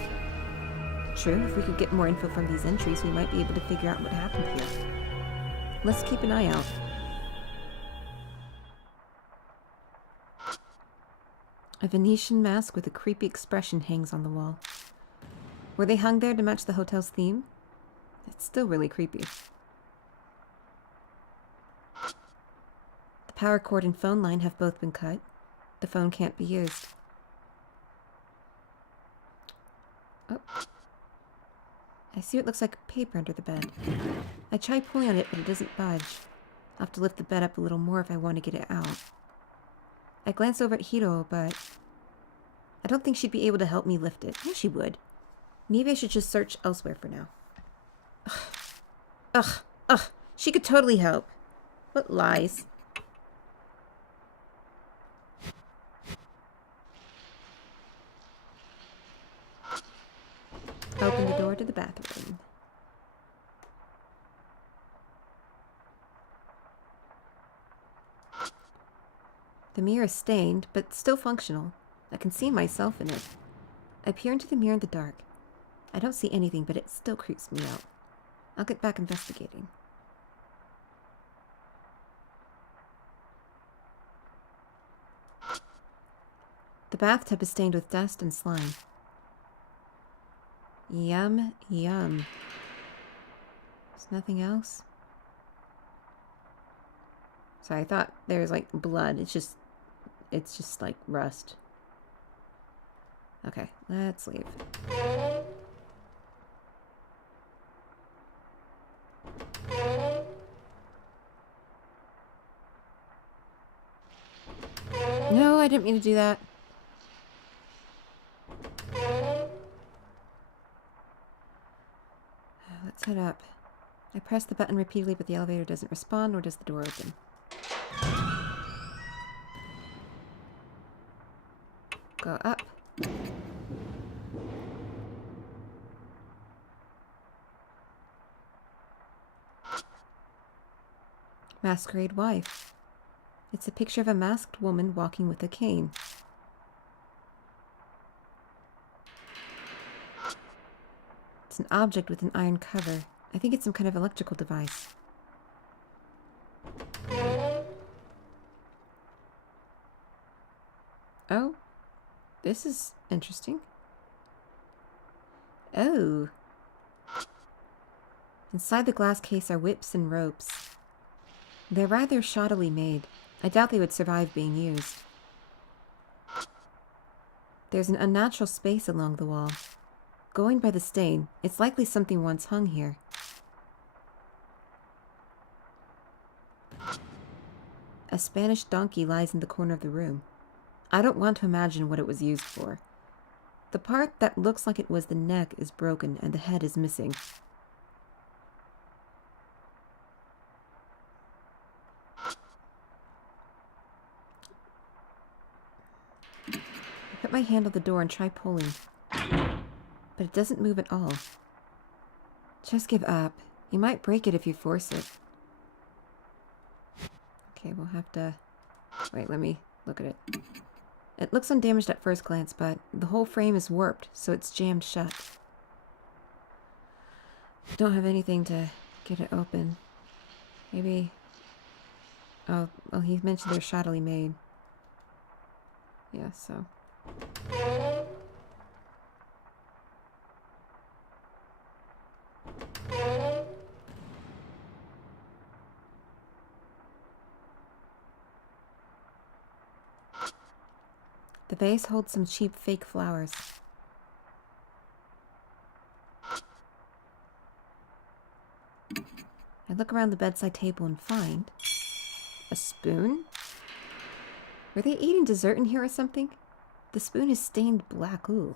True, if we could get more info from these entries, we might be able to figure out what happened here. Let's keep an eye out. A Venetian mask with a creepy expression hangs on the wall. Were they hung there to match the hotel's theme? It's still really creepy. The power cord and phone line have both been cut. The phone can't be used. Oh. I see what looks like paper under the bed. I try pulling on it, but it doesn't budge. I'll have to lift the bed up a little more if I want to get it out. I glance over at Hiro, but I don't think she'd be able to help me lift it. Yeah, she would. Maybe I should just search elsewhere for now. Ugh. She could totally help. What lies? Open the door to the bathroom. The mirror is stained, but still functional. I can see myself in it. I peer into the mirror in the dark. I don't see anything, but it still creeps me out. I'll get back investigating. The bathtub is stained with dust and slime. Yum, yum. There's nothing else? Sorry, I thought there was like blood. It's just like rust. Okay, let's leave. No, I didn't mean to do that. Let's head up. I press the button repeatedly, but the elevator doesn't respond, nor does the door open. Go up. Masquerade wife. It's a picture of a masked woman walking with a cane. It's an object with an iron cover. I think it's some kind of electrical device. Oh, this is interesting. Oh. Inside the glass case are whips and ropes. They're rather shoddily made. I doubt they would survive being used. There's an unnatural space along the wall. Going by the stain, it's likely something once hung here. A Spanish donkey lies in the corner of the room. I don't want to imagine what it was used for. The part that looks like it was the neck is broken and the head is missing. I put my hand on the door and try pulling, but it doesn't move at all. Just give up. You might break it if you force it. Okay, we'll have to... Wait, let me look at it. It looks undamaged at first glance, but the whole frame is warped, so it's jammed shut. Don't have anything to get it open. Maybe... Oh, well, he mentioned they're shoddily made. Yeah, so... The vase holds some cheap fake flowers. I look around the bedside table and find... a spoon? Were they eating dessert in here or something? The spoon is stained black. Ooh.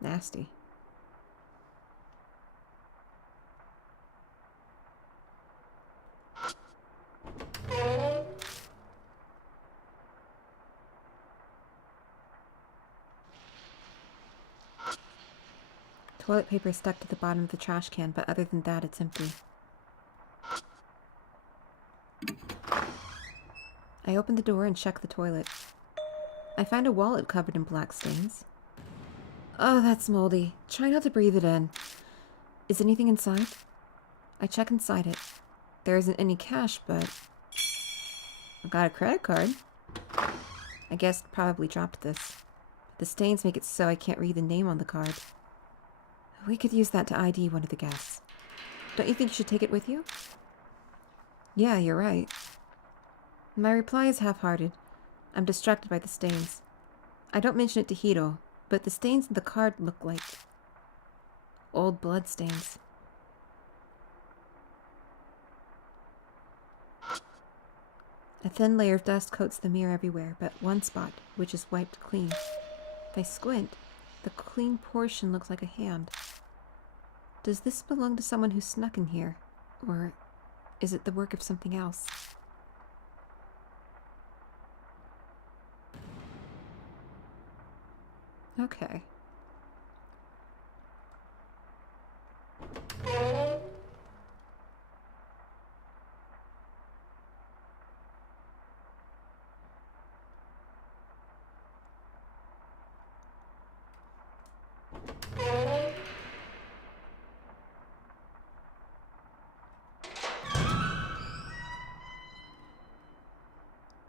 Nasty. Toilet paper is stuck to the bottom of the trash can, but other than that, it's empty. I open the door and check the toilet. I find a wallet covered in black stains. Oh, that's moldy. Try not to breathe it in. Is anything inside? I check inside it. There isn't any cash, but... I've got a credit card. I guess probably dropped this. The stains make it so I can't read the name on the card. We could use that to ID one of the guests. Don't you think you should take it with you? Yeah, you're right. My reply is half-hearted. I'm distracted by the stains. I don't mention it to Hiro, but the stains in the card look like old blood stains. A thin layer of dust coats the mirror everywhere, but one spot, which is wiped clean. If I squint, the clean portion looks like a hand. Does this belong to someone who snuck in here? Or is it the work of something else? Okay.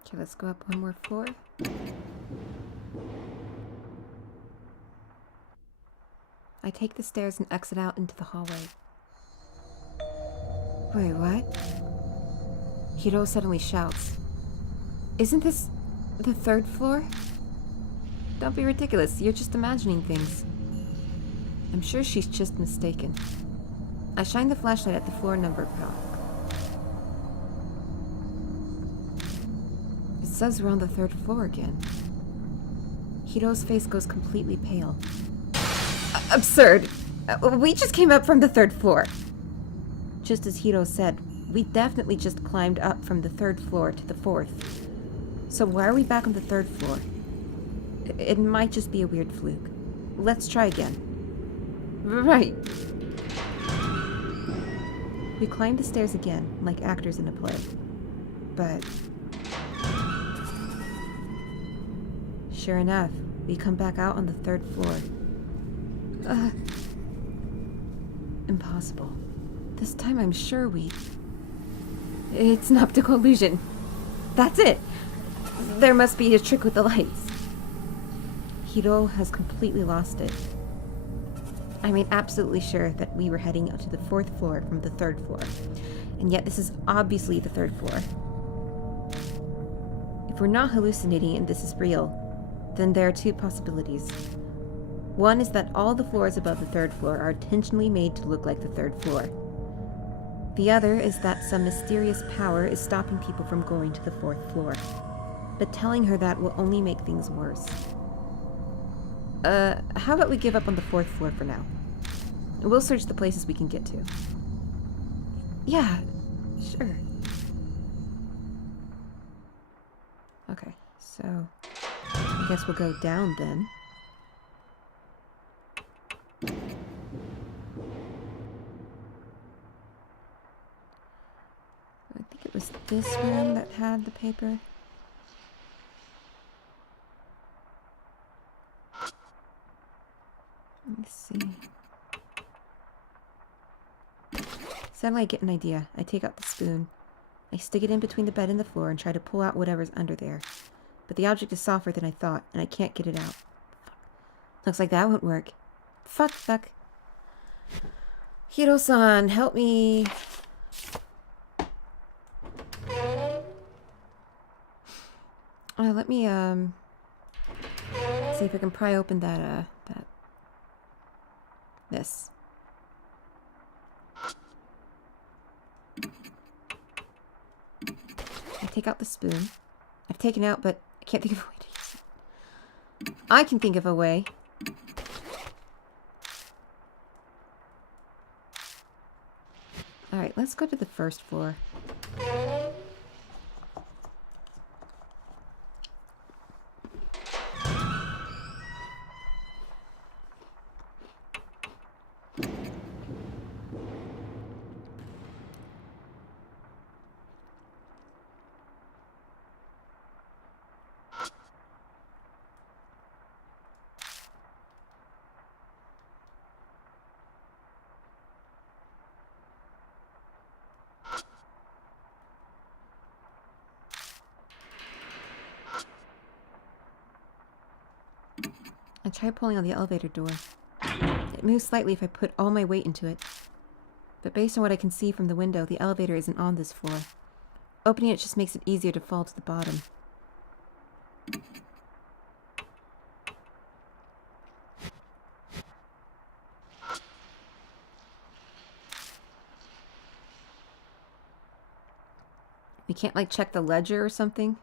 Okay, let's go up one more floor. I take the stairs and exit out into the hallway. Wait, what? Hiro suddenly shouts. Isn't this the third floor? Don't be ridiculous, you're just imagining things. I'm sure she's just mistaken. I shine the flashlight at the floor number clock. It says we're on the third floor again. Hiro's face goes completely pale. Absurd! We just came up from the third floor. Just as Hiro said, we definitely just climbed up from the third floor to the fourth. So why are we back on the third floor? It might just be a weird fluke. Let's try again. Right. We climb the stairs again, like actors in a play. But... sure enough, we come back out on the third floor. Impossible. This time I'm sure it's an optical illusion. That's it! There must be a trick with the lights. Hiro has completely lost it. I made absolutely sure that we were heading up to the 4th floor from the 3rd floor. And yet this is obviously the 3rd floor. If we're not hallucinating and this is real, then there are 2 possibilities. One is that all the floors above the 3rd floor are intentionally made to look like the 3rd floor. The other is that some mysterious power is stopping people from going to the 4th floor. But telling her that will only make things worse. How about we give up on the 4th floor for now? We'll search the places we can get to. Yeah, sure. Okay, so I guess we'll go down then. I think it was this room that had the paper. Let me see. Suddenly I get an idea. I take out the spoon. I stick it in between the bed and the floor and try to pull out whatever's under there. But the object is softer than I thought, and I can't get it out. Looks like that won't work. Fuck. Hiro-san, help me. Let me, see if I can pry open this. I take out the spoon. I've taken out, but I can't think of a way to use it. I can think of a way. Alright, let's go to the 1st floor. I try pulling on the elevator door. It moves slightly if I put all my weight into it. But based on what I can see from the window, the elevator isn't on this floor. Opening it just makes it easier to fall to the bottom. We can't, like, check the ledger or something?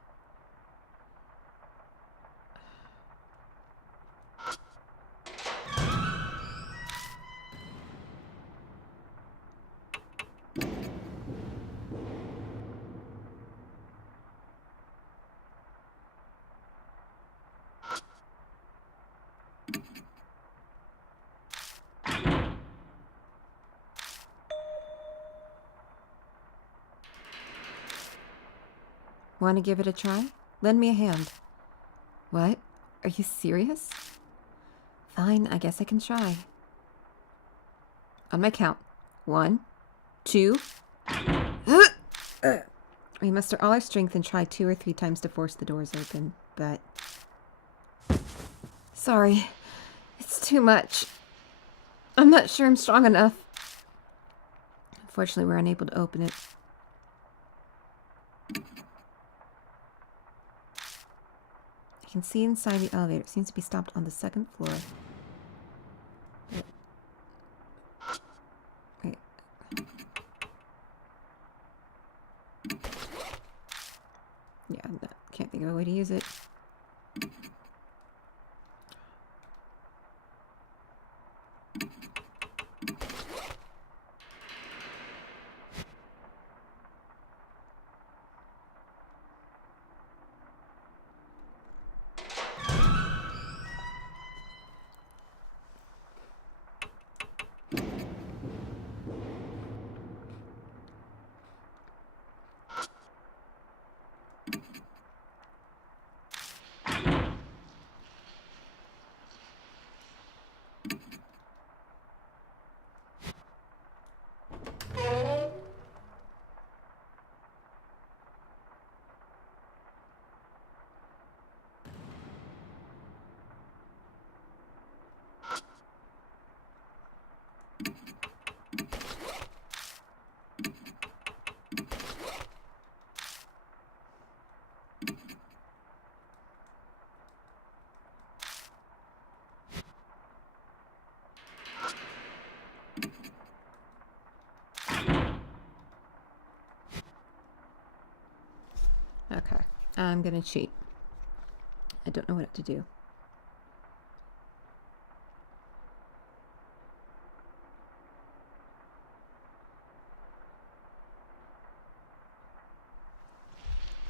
Want to give it a try? Lend me a hand. What? Are you serious? Fine, I guess I can try. On my count. 1, 2. We muster all our strength and try 2 or 3 times to force the doors open, but... Sorry. It's too much. I'm not sure I'm strong enough. Unfortunately, we're unable to open it. I can see inside the elevator. It seems to be stopped on the 2nd floor. Wait. Yeah, no, can't think of a way to use it. I'm gonna cheat. I don't know what to do.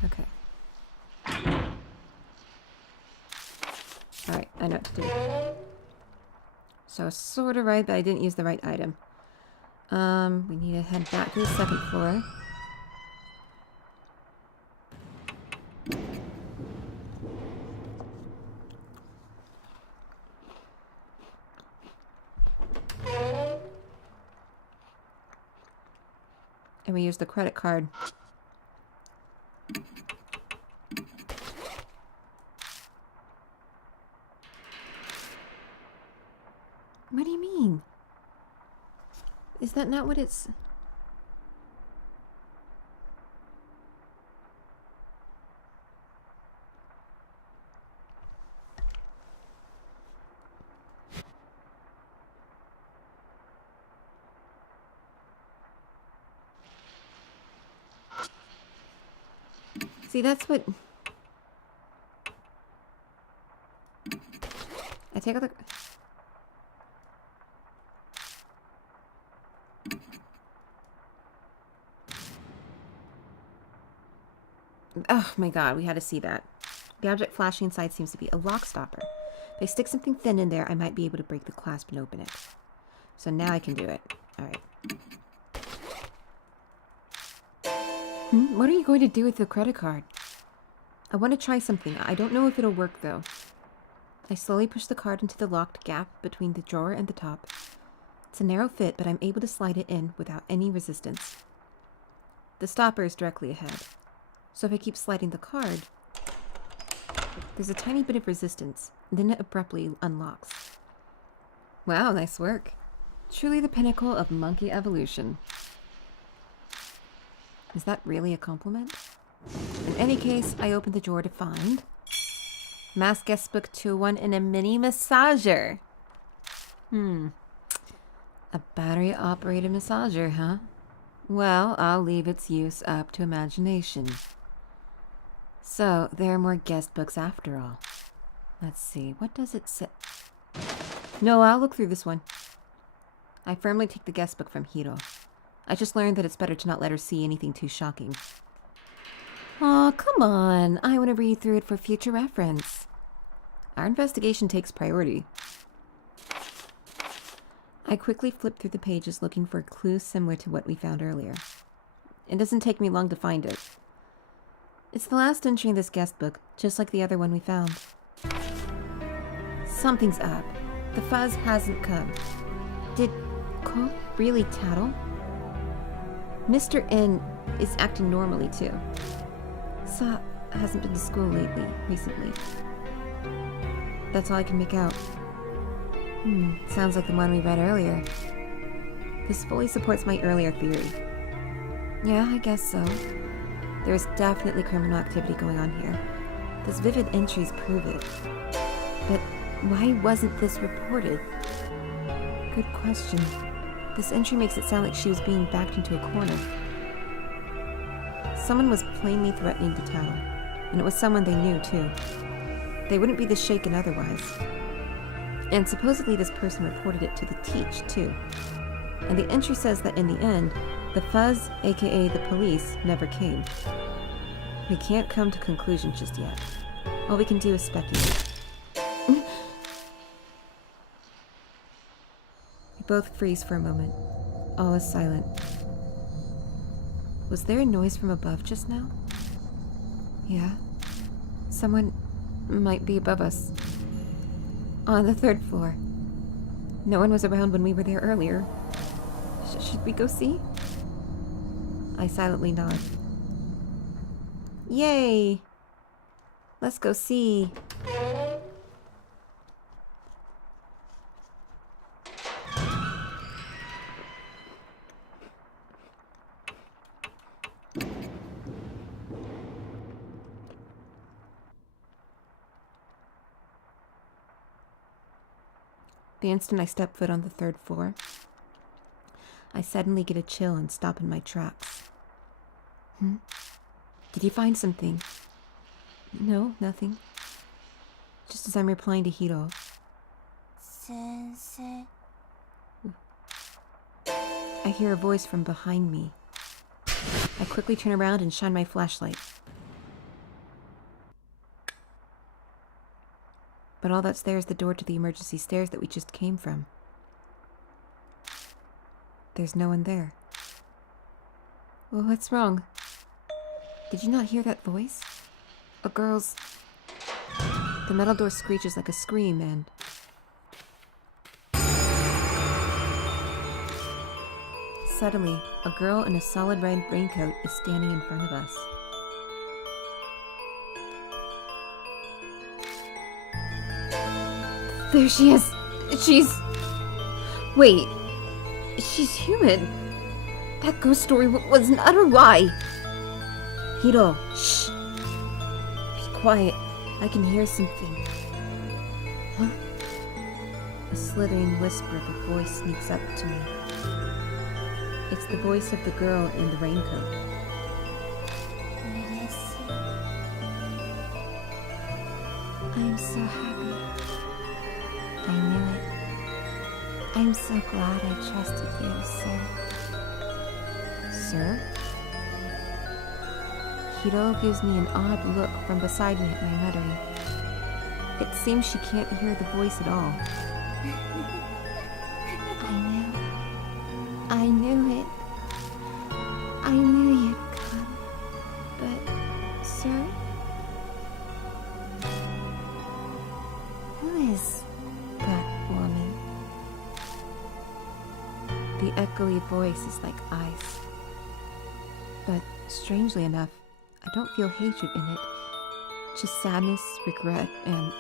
Okay. Alright, I know what to do. So I was sort of right, but I didn't use the right item. We need to head back to the second floor. And we use the credit card. What do you mean? Is that not what it's... See, that's what... I take out the... Oh my god, we had to see that. The object flashing inside seems to be a lock stopper. If I stick something thin in there, I might be able to break the clasp and open it. So now I can do it. Alright. What are you going to do with the credit card? I want to try something. I don't know if it'll work though. I slowly push the card into the locked gap between the drawer and the top. It's a narrow fit, but I'm able to slide it in without any resistance. The stopper is directly ahead. So if I keep sliding the card, there's a tiny bit of resistance, and then it abruptly unlocks. Wow, nice work. Truly the pinnacle of monkey evolution. Is that really a compliment? In any case, I opened the drawer to find Mask Guest Book 201 and a mini massager. A battery-operated massager, huh? Well, I'll leave its use up to imagination. So, there are more guest books after all. Let's see, what does it say? No, I'll look through this one. I firmly take the guest book from Hiro. I just learned that it's better to not let her see anything too shocking. Aw, come on. I want to read through it for future reference. Our investigation takes priority. I quickly flip through the pages looking for a clue similar to what we found earlier. It doesn't take me long to find it. It's the last entry in this guest book, just like the other one we found. Something's up. The fuzz hasn't come. Did Ko really tattle? Mr. N is acting normally too. Sa hasn't been to school recently. That's all I can make out. Sounds like the one we read earlier. This fully supports my earlier theory. Yeah, I guess so. There's definitely criminal activity going on here. Those vivid entries prove it. But why wasn't this reported? Good question. This entry makes it sound like she was being backed into a corner. Someone was plainly threatening to tattle, and it was someone they knew, too. They wouldn't be this shaken otherwise. And supposedly this person reported it to the teach, too. And the entry says that in the end, the fuzz, aka the police, never came. We can't come to conclusions just yet. All we can do is speculate. We both freeze for a moment. All is silent. Was there a noise from above just now? Yeah. Someone might be above us. On the 3rd floor. No one was around when we were there earlier. Should we go see? I silently nod. Yay! Let's go see. The instant I step foot on the 3rd floor, I suddenly get a chill and stop in my tracks. Did you find something? No, nothing. Just as I'm replying to Hiro. 先生 I hear a voice from behind me. I quickly turn around and shine my flashlight. But all that's there is the door to the emergency stairs that we just came from. There's no one there. Well, what's wrong? Did you not hear that voice? A girl's... The metal door screeches like a scream and... Suddenly, a girl in a solid red raincoat is standing in front of us. There she is! She's... Wait. She's human. That ghost story was an utter lie. Hiro, shh. Be quiet. I can hear something. Huh? A slithering whisper of a voice sneaks up to me. It's the voice of the girl in the raincoat. 嬉しい I am so happy. I knew it. I'm so glad I trusted you, sir. Sir? Hiro gives me an odd look from beside me at my muttering. It seems she can't hear the voice at all. I knew it. I knew you'd come. But, sir? Who is that woman? The echoey voice is like ice. But strangely enough, I don't feel hatred in it. Just sadness, regret, and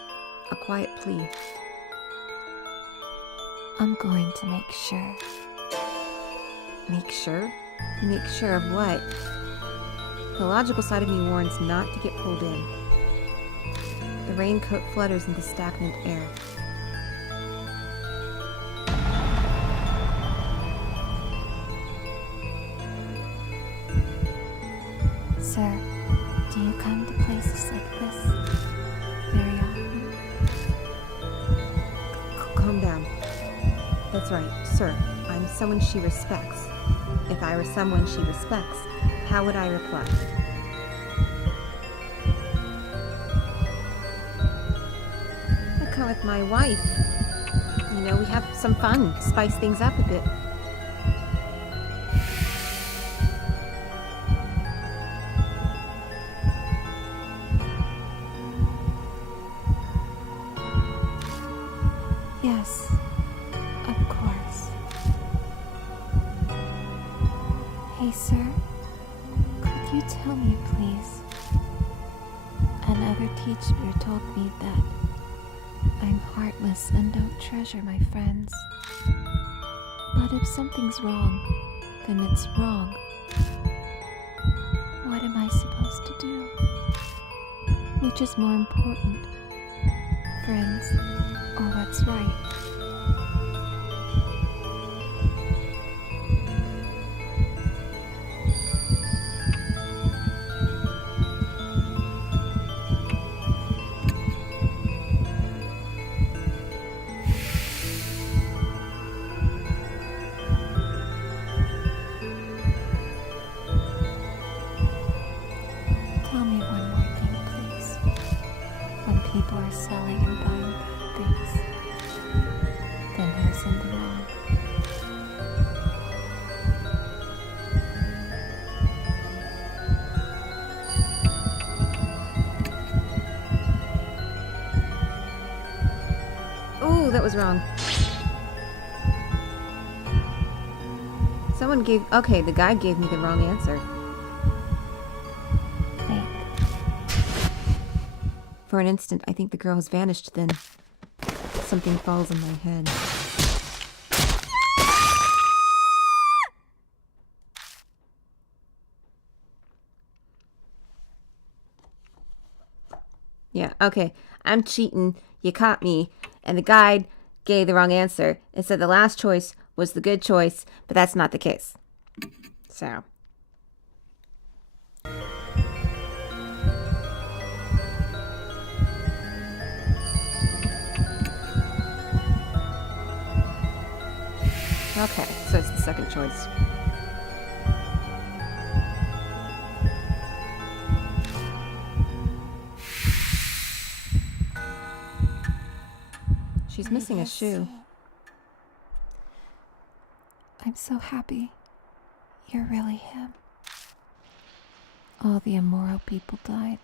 a quiet plea. I'm going to make sure. Make sure? Make sure of what? The logical side of me warns not to get pulled in. The raincoat flutters in the stagnant air. Sir, do you come to places like this very often? Calm down. That's right, sir. I'm someone she respects. If I were someone she respects, how would I reply? I come with my wife. You know, we have some fun, spice things up a bit. Yes, of course. Hey, sir, could you tell me, please? Another teacher told me that I'm heartless and don't treasure my friends. But if something's wrong, then it's wrong. What am I supposed to do? Which is more important, friends or what's right? Tell me one more thing, please. When people are selling and buying bad things, then who's in the wrong? Ooh, that was wrong. Someone gave... Okay, the guy gave me the wrong answer. Wait, For an instant, I think the girl has vanished, then something falls on my head. Yeah, okay. I'm cheating. You caught me. And the guide gave the wrong answer and said the last choice was the good choice, but that's not the case. So. Okay, so it's the second choice. She's missing a shoe. I'm so happy. You're really him. All the immoral people died.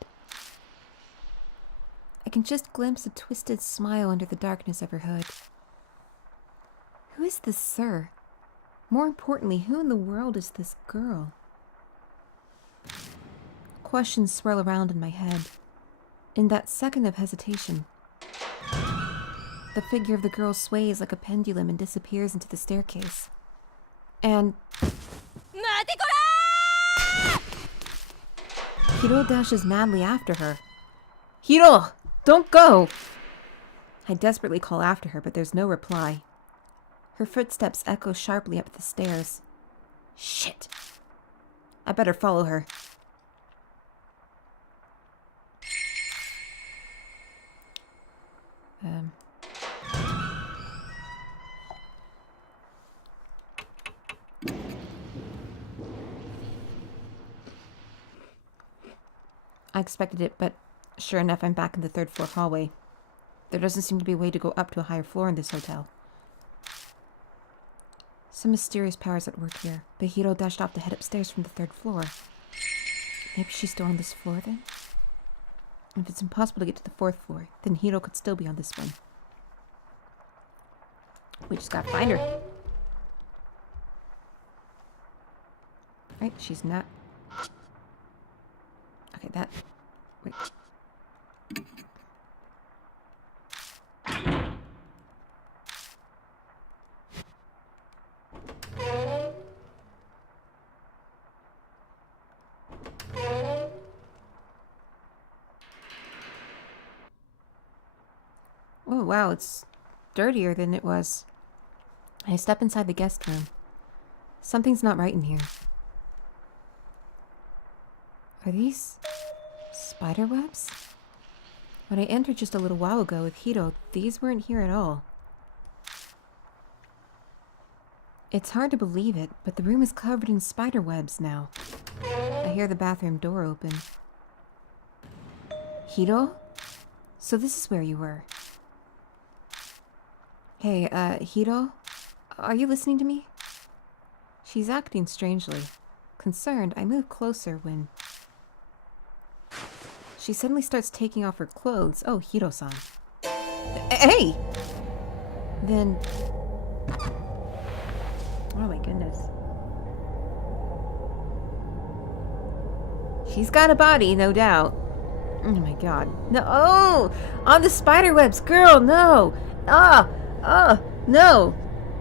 I can just glimpse a twisted smile under the darkness of her hood. Who is this sir? More importantly, who in the world is this girl? Questions swirl around in my head. In that second of hesitation, the figure of the girl sways like a pendulum and disappears into the staircase. And Hiro dashes madly after her. Hiro! Don't go! I desperately call after her, but there's no reply. Her footsteps echo sharply up the stairs. Shit! I better follow her. I expected it, but sure enough, I'm back in the third floor hallway. There doesn't seem to be a way to go up to a higher floor in this hotel. Some mysterious powers at work here, but Hiro dashed off to head upstairs from the third floor. Maybe she's still on this floor then? If it's impossible to get to the fourth floor, then Hiro could still be on this one. We just gotta find her. Right, she's not... Okay, that... Wait. Oh, wow, it's dirtier than it was. I step inside the guest room. Something's not right in here. Are these spider webs? When I entered just a little while ago with Hiro, these weren't here at all. It's hard to believe it, but the room is covered in spider webs now. I hear the bathroom door open. Hiro? So this is where you were. Hey, Hiro? Are you listening to me? She's acting strangely. Concerned, I move closer when... She suddenly starts taking off her clothes. Oh, Hiro-san. Hey! Then... Oh my goodness. She's got a body, no doubt. Oh my god. No! Oh! On the spider webs! Girl, no! No!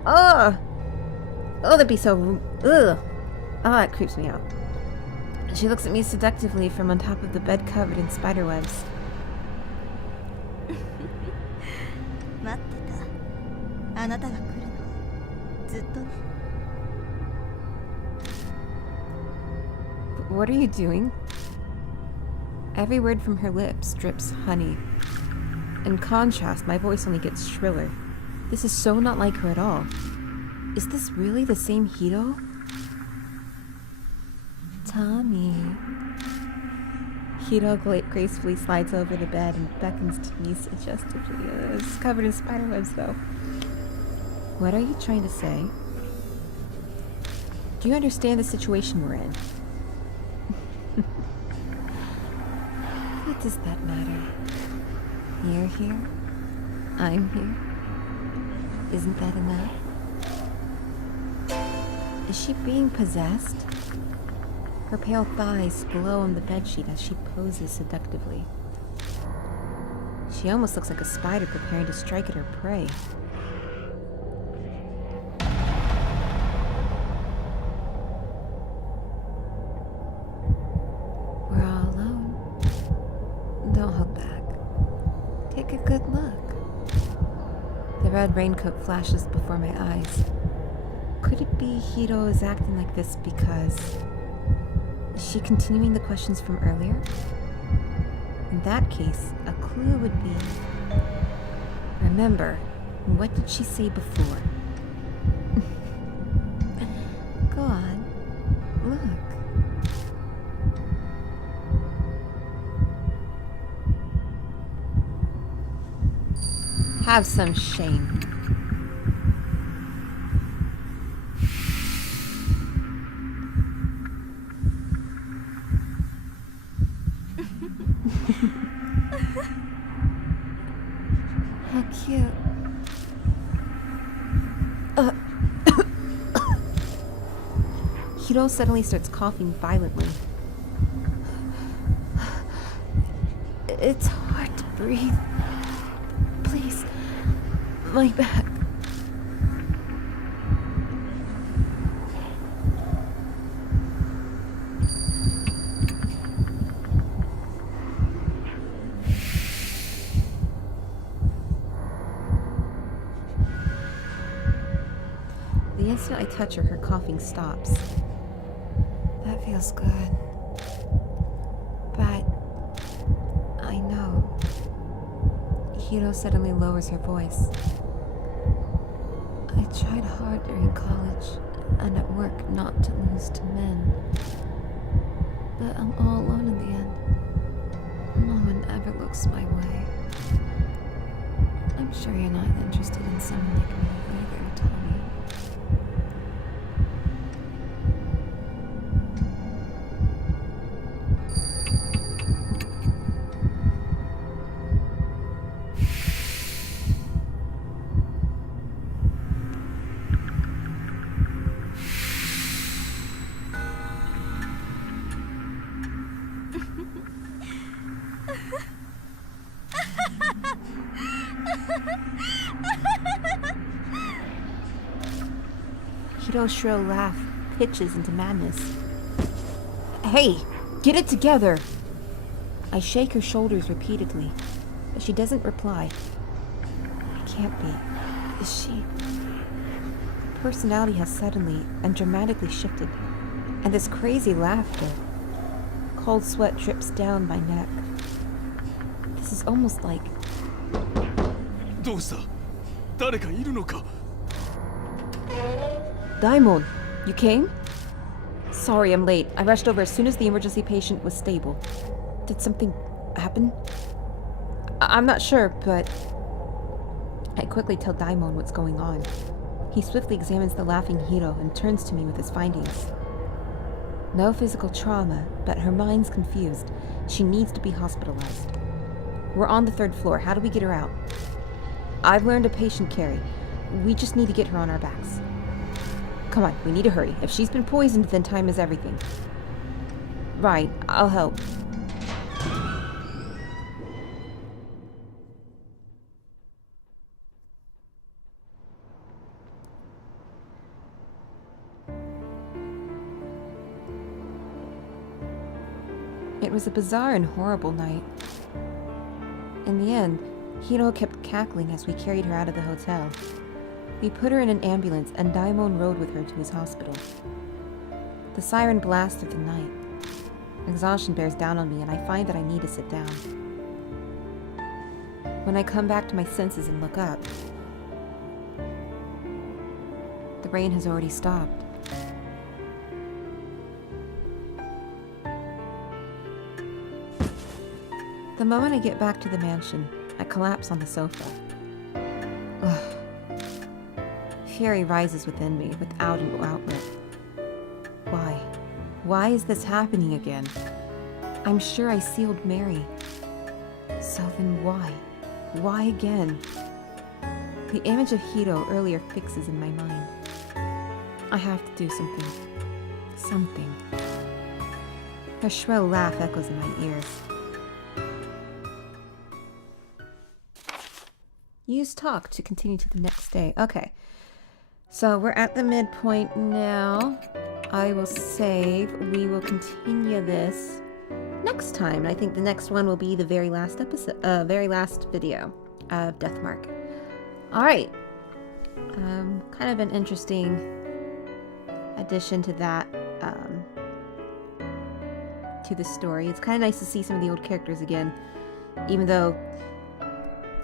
Oh, that'd be so... Ugh! Ah, it creeps me out. She looks at me seductively from on top of the bed covered in spider webs. 待ってた。あなたが来るの。ずっとね。 What are you doing? Every word from her lips drips honey. In contrast, my voice only gets shriller. This is so not like her at all. Is this really the same Hiro? Tommy. Hiro gracefully slides over the bed and beckons to me suggestively. It's covered in spiderwebs, though. What are you trying to say? Do you understand the situation we're in? What does that matter? You're here. I'm here. Isn't that enough? Is she being possessed? Her pale thighs glow on the bedsheet as she poses seductively. She almost looks like a spider preparing to strike at her prey. We're all alone. Don't hold back. Take a good look. The red raincoat flashes before my eyes. Could it be Hiro is acting like this because... Is she continuing the questions from earlier? In that case, a clue would be... Remember, what did she say before? Have some shame. How cute. Hiro suddenly starts coughing violently. It's hard to breathe. Please, my back. The instant I touch her, her coughing stops. That feels good. But I know. Hiro suddenly lowers her voice. I tried hard during college and at work not to lose to men. But I'm all alone in the end. No one ever looks my way. I'm sure you're not interested in someone like me either, Tommy. Hiro's shrill laugh pitches into madness. Hey, get it together! I shake her shoulders repeatedly, but she doesn't reply. It can't be. Is she? Her personality has suddenly and dramatically shifted, and this crazy laughter. Cold sweat drips down my neck. This is almost like... どうした？誰かいるのか？ Daimon, you came? Sorry I'm late. I rushed over as soon as the emergency patient was stable. Did something happen? I'm not sure, but... I quickly tell Daimon what's going on. He swiftly examines the laughing Hiro and turns to me with his findings. No physical trauma, but her mind's confused. She needs to be hospitalized. We're on the 3rd floor. How do we get her out? I've learned a patient carry. We just need to get her on our backs. Come on, we need to hurry. If she's been poisoned, then time is everything. Right, I'll help. It was a bizarre and horrible night. In the end, Hiro kept cackling as we carried her out of the hotel. We put her in an ambulance and Daimon rode with her to his hospital. The siren blasts through the night. Exhaustion bears down on me and I find that I need to sit down. When I come back to my senses and look up, the rain has already stopped. The moment I get back to the mansion, I collapse on the sofa. Ugh. Fury rises within me without an outlet. Why? Why is this happening again? I'm sure I sealed Mary. So then why? Why again? The image of Hiro earlier fixes in my mind. I have to do something. Something. Her shrill laugh echoes in my ears. Use talk to continue to the next day. Okay. So we're at the midpoint now. I will save. We will continue this next time. I think the next one will be the very last episode, very last video of Deathmark. All right. Kind of an interesting addition to that, to the story. It's kind of nice to see some of the old characters again, even though,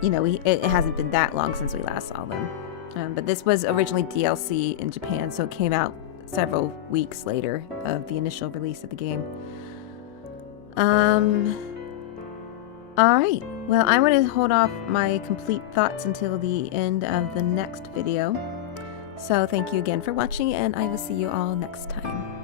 you know, it hasn't been that long since we last saw them. But this was originally DLC in Japan, so it came out several weeks later of the initial release of the game. Alright. Well, I'm going to hold off my complete thoughts until the end of the next video. So thank you again for watching, and I will see you all next time.